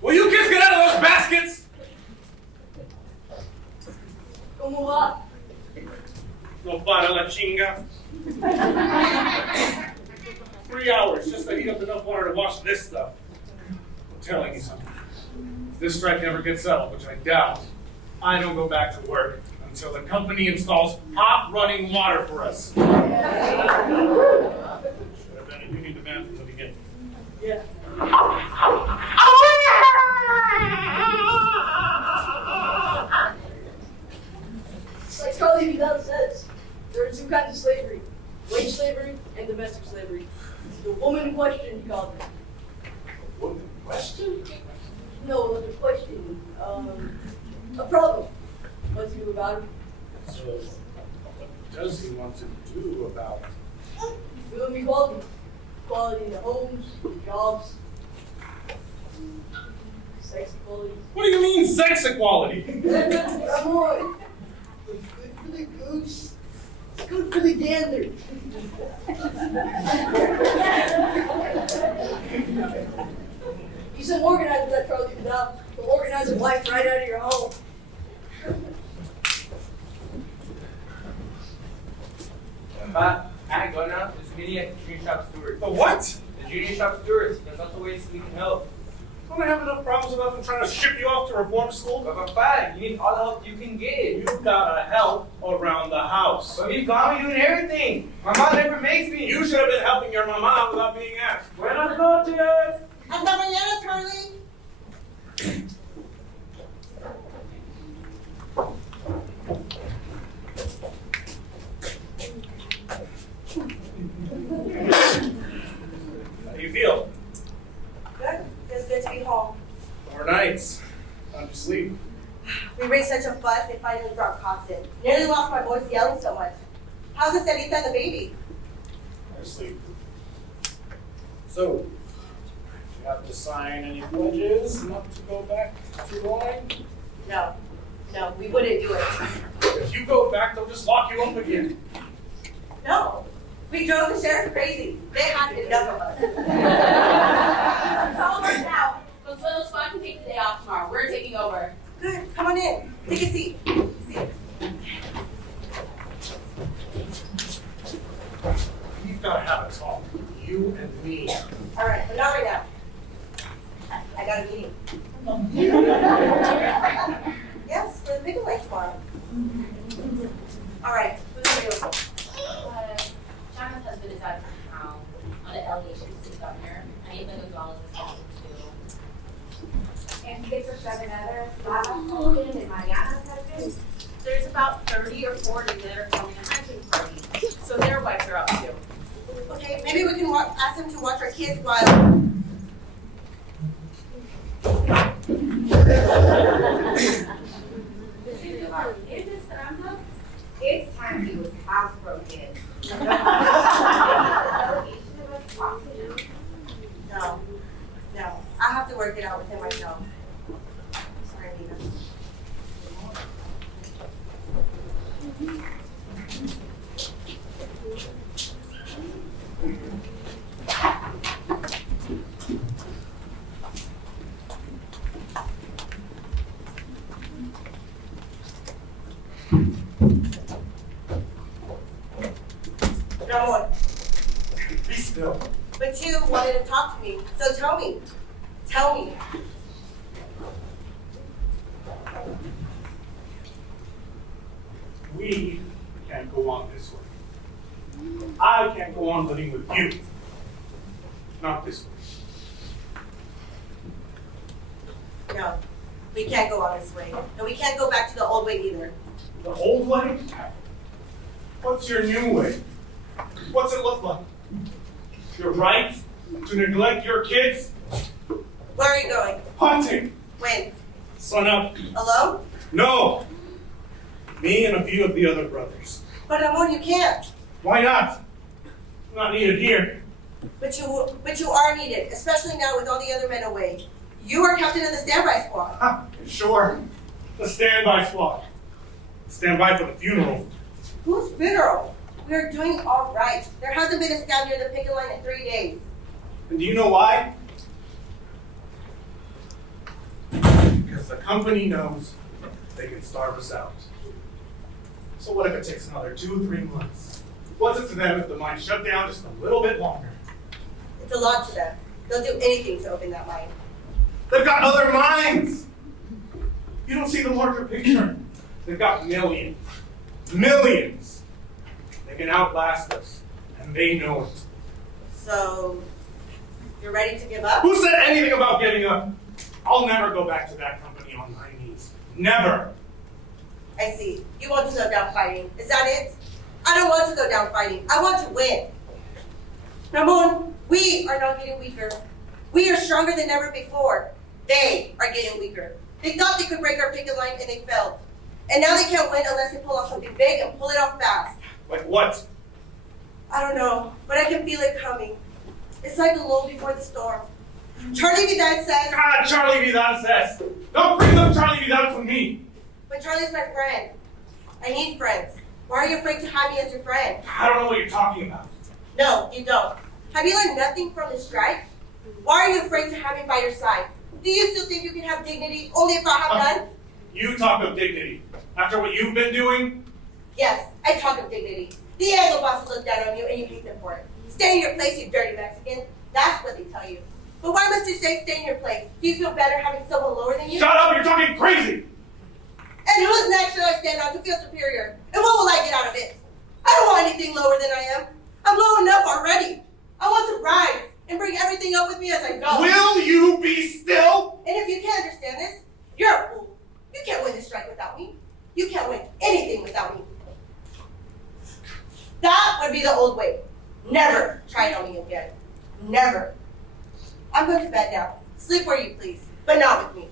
Will you kids get out of those baskets? ¿Cómo va? No para la chinga. 3 hours just to heat up enough water to wash this stuff. I'm telling you something. If this strike ever gets settled, which I doubt, I don't go back to work until the company installs hot running water for us. Should have been a union demand from the beginning. Yeah. Like Charlie Vidal says, there are 2 kinds of slavery: wage slavery and domestic slavery. The woman in question, he called it. Woman in question? No, the question. A problem. What's new about it? So, what does he want to do about it? Women equality. Equality in the homes, the jobs. Sex equality. What do you mean, sex equality? Come on. It's good for the goose. It's good for the gander. You said organize with that Charlie Vidal. So organize a wife right out of your home. But I go now to this meeting at the junior shop stewards. The what? The junior shop stewards. There's lots of ways we can help. Don't I have enough problems enough in trying to ship you off to reform school? But Papa, you need all the help you can get. You've gotta help around the house. But we've got me doing everything. My mom never makes me. You should have been helping your mama without being asked. Buenas noches. Hasta mañana, Charlie. How do you feel? Good. Feels good to be home. More nights. How'd you sleep? We raised such a fuss, they finally brought cops in. Nearly lost my voice yelling so much. How's the Sarita and the baby? They're asleep. So, do you have to sign any pledges not to go back to Roy? No. No, we wouldn't do it. If you go back, they'll just lock you up again. No. We drove the sheriff crazy. They had enough of us. It's all worked out. Consuelo Squad can take the day off tomorrow. We're taking over. Good. Come on in. Take a seat. We've got to have a talk. You and me. All right, but not right now. I got a meeting. Yes, for the big light tomorrow. All right, who's available? China's husband is out of town on an allegation to the governor. I need Linda Gonzalez is talking to. And 6 or 7 others, Lava's husband and Mariana's husband. There's about 30 or 40 that are coming to hunting party. So their wives are out too. Okay, maybe we can ask them to watch our kids while. It's time he was housebroken. No, no. I have to work it out with him myself. Sorry, Nina. No more. Be still. But you wanted to talk to me, so tell me. Tell me. We can't go on this way. I can't go on living with you. Not this way. No, we can't go on this way. And we can't go back to the old way either. The old way? What's your new way? What's it look like? Your right to neglect your kids? Where are you going? Hunting. When? Sun up. Alone? No. Me and a few of the other brothers. But Ramon, you can't. Why not? I'm not needed here. But you are needed, especially now with all the other men away. You are captain of the standby squad. Sure. The standby squad. Stand by for the funeral. Whose funeral? We are doing all right. There hasn't been a scout near the picket line in 3 days. And do you know why? Because the company knows they can starve us out. So what if it takes another 2 or 3 months? What's it to them if the mine shut down just a little bit longer? It's a lot to them. They'll do anything to open that mine. They've got other mines! You don't see the larger picture. They've got millions. Millions! They can outlast us, and they know it. So, you're ready to give up? Who said anything about giving up? I'll never go back to that company on my knees. Never! I see. You want to go down fighting. Is that it? I don't want to go down fighting. I want to win. Ramon, we are not getting weaker. We are stronger than ever before. They are getting weaker. They thought they could break our picket line and they failed. And now they can't win unless they pull off something big and pull it off fast. Like what? I don't know, but I can feel it coming. It's like a lull before the storm. Charlie Vidal says... God, Charlie Vidal says! Don't bring up Charlie Vidal to me! But Charlie's my friend. I need friends. Why are you afraid to have me as your friend? I don't know what you're talking about. No, you don't. Have you learned nothing from the strike? Why are you afraid to have me by your side? Do you still think you can have dignity only if I have none? You talk of dignity. After what you've been doing? Yes, I talk of dignity. The Anglo bosses look down on you and you hate them for it. Stay in your place, you dirty Mexican. That's what they tell you. But why must you say stay in your place? Do you feel better having someone lower than you? Shut up, you're talking crazy! And whose neck should I stand on to feel superior? And what will I get out of it? I don't want anything lower than I am. I'm low enough already. I want to rise and bring everything up with me as I go. Will you be still? And if you can't understand please, but not with me.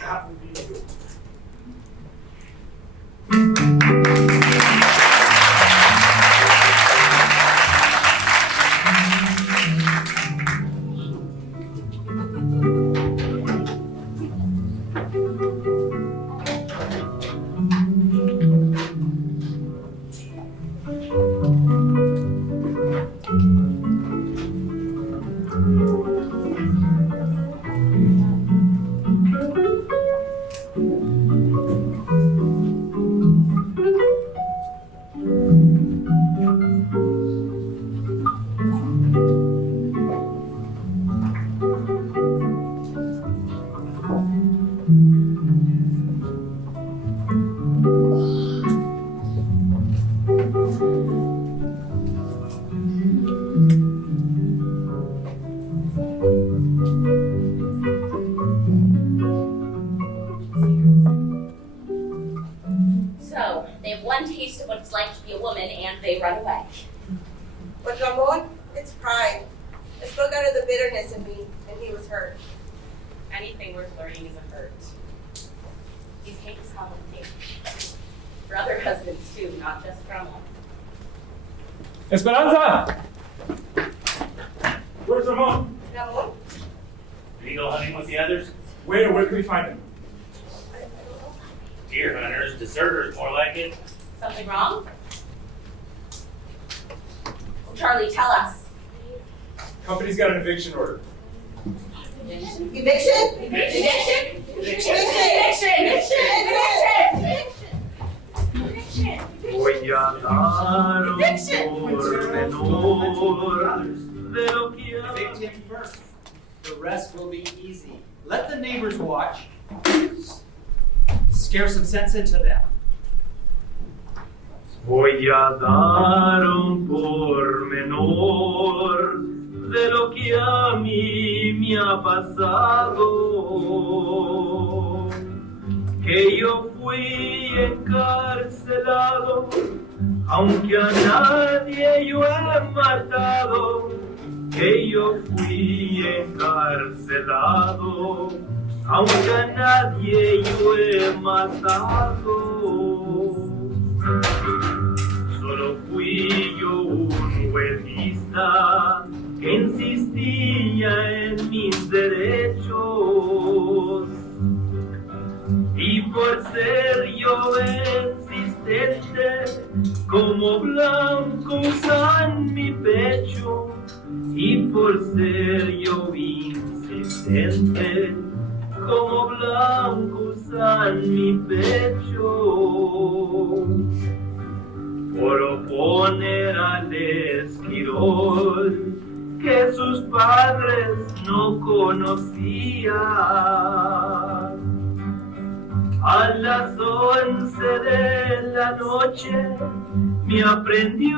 That would be good. So, they have one taste of what it's like to be a woman and they run away. But Ramon, it's pride. It spoke out of the bitterness in me, and he was hurt. Anything worth learning is a hurt. These cases come with me. For other husbands too, not just from one. Esperanza! Where's Ramon? Ramon? Did he go hunting with the others? Where can we find him? Deer hunters, deserters, more like it. Something wrong? Well, Charlie, tell us. Company's got an eviction order. Eviction? Eviction? Eviction? Voy a dar un pormenor de lo que Evict him first. The rest will be easy. Let the neighbors watch. Scare some sense into them. Voy a dar un pormenor de lo que a mí me ha pasado. Que yo fui encarcelado, aunque a nadie yo he matado. Que yo fui encarcelado, aunque a nadie yo he matado. Solo fui yo un huelguista que insistía en mis derechos. Y por ser yo insistente, como blanco usan mi pecho. Y por ser yo insistente, como blanco usan mi pecho. Por oponer al esquirol que sus padres no conocían. A las 11 de la noche me aprendió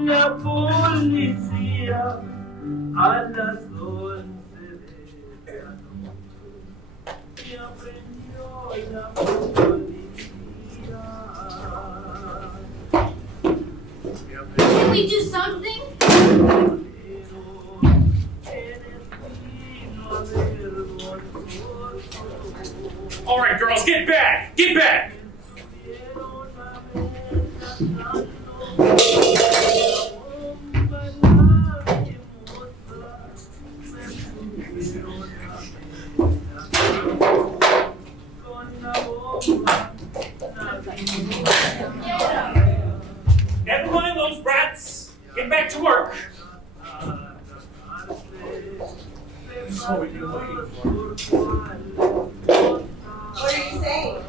la policía. A las 11 de la noche me aprendió la policía. Can we do something? All right, girls, get back! Get back! Never mind those brats. Get back to work. This is what we've been waiting for. What are you saying?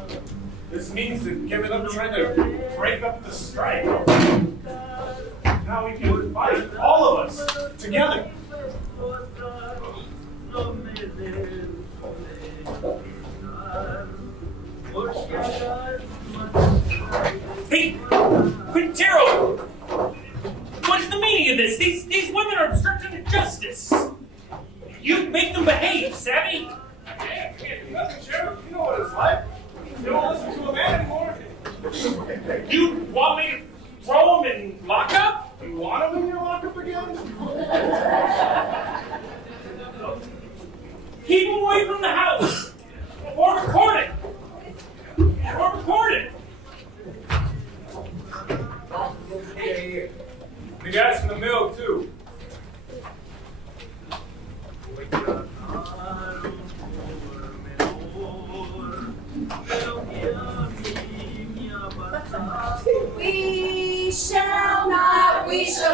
This means to give it up trying to break up the strike. Now we can fight, all of us, together. Hey, Quintero! What's the meaning any of this. These women are obstructing justice. You make them behave, savvy? Yeah, we can't do nothing, Sheriff. You know what it's like. You don't listen to a man anymore. You want me to throw them in lockup? You want them in your lockup again? Keep them away from the house. Or record it. Or record it. The guys from the mill, too. We shall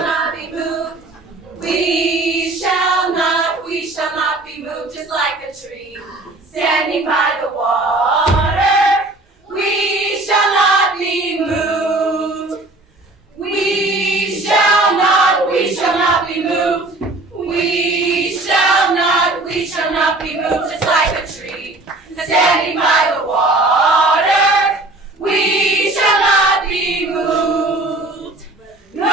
not be moved. We shall not be moved, just like a tree standing by the water. We shall not be moved. We shall not be moved. We shall not be moved, just like a tree standing by the water. We shall not be moved. No,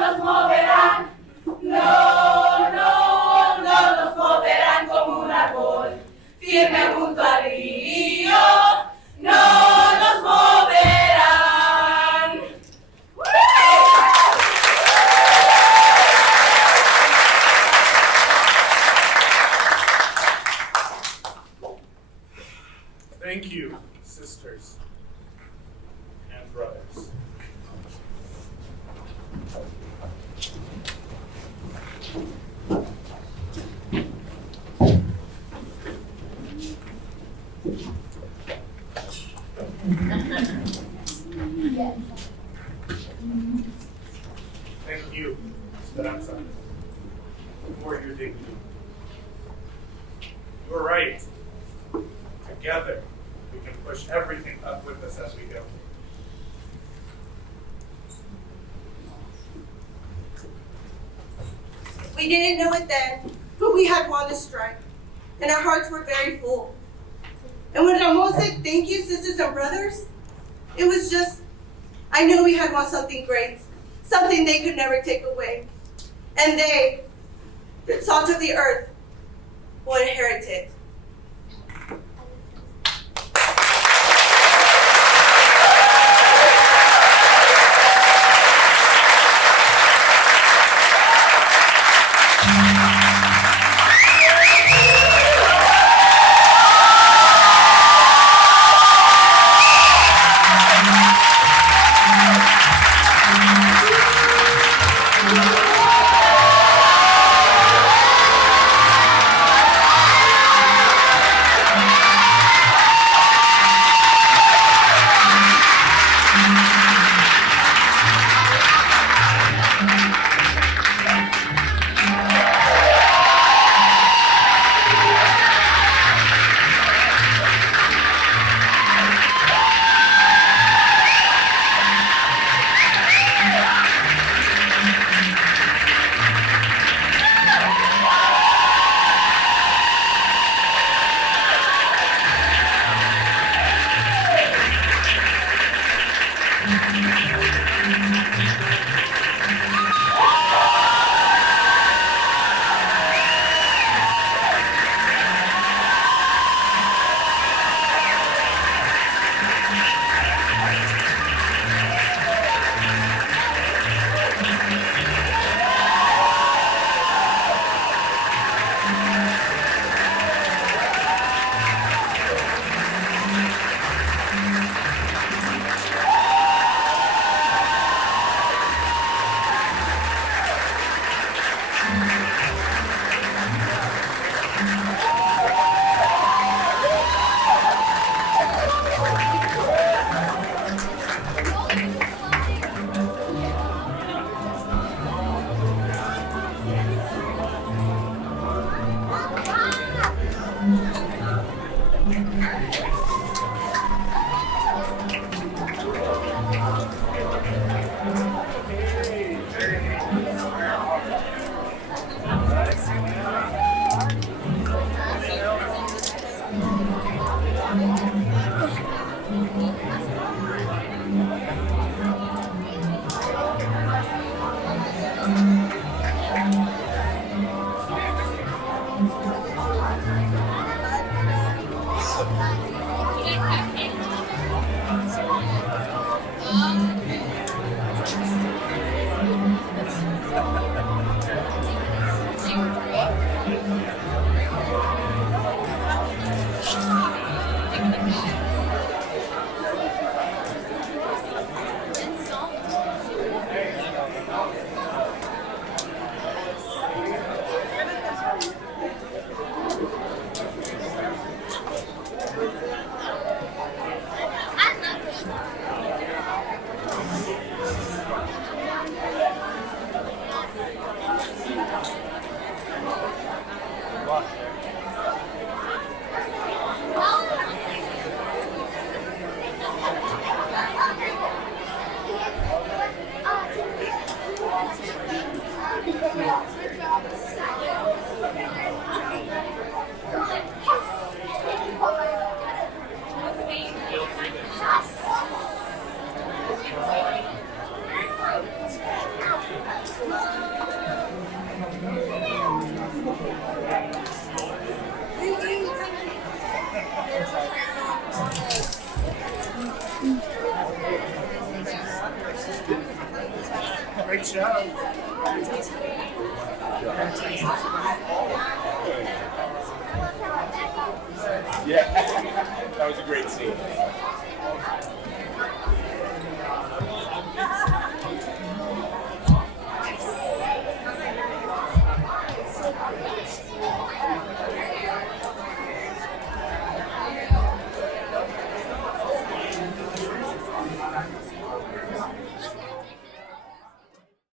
nos moverán. No, nos moverán como un árbol firme junto al río. No nos moverán. Thank you, sisters and brothers. Thank you, Esperanza, for your dignity. You were right. Together, we can push everything up with us as we go. We didn't know it then, but we had won the strike, and our hearts were very full. And when Ramon said, "Thank you, sisters and brothers," it was just, I knew we had won something great, something they could never take away. And they, the salt of the earth, will inherit it. Great show. Yeah, that was a great scene.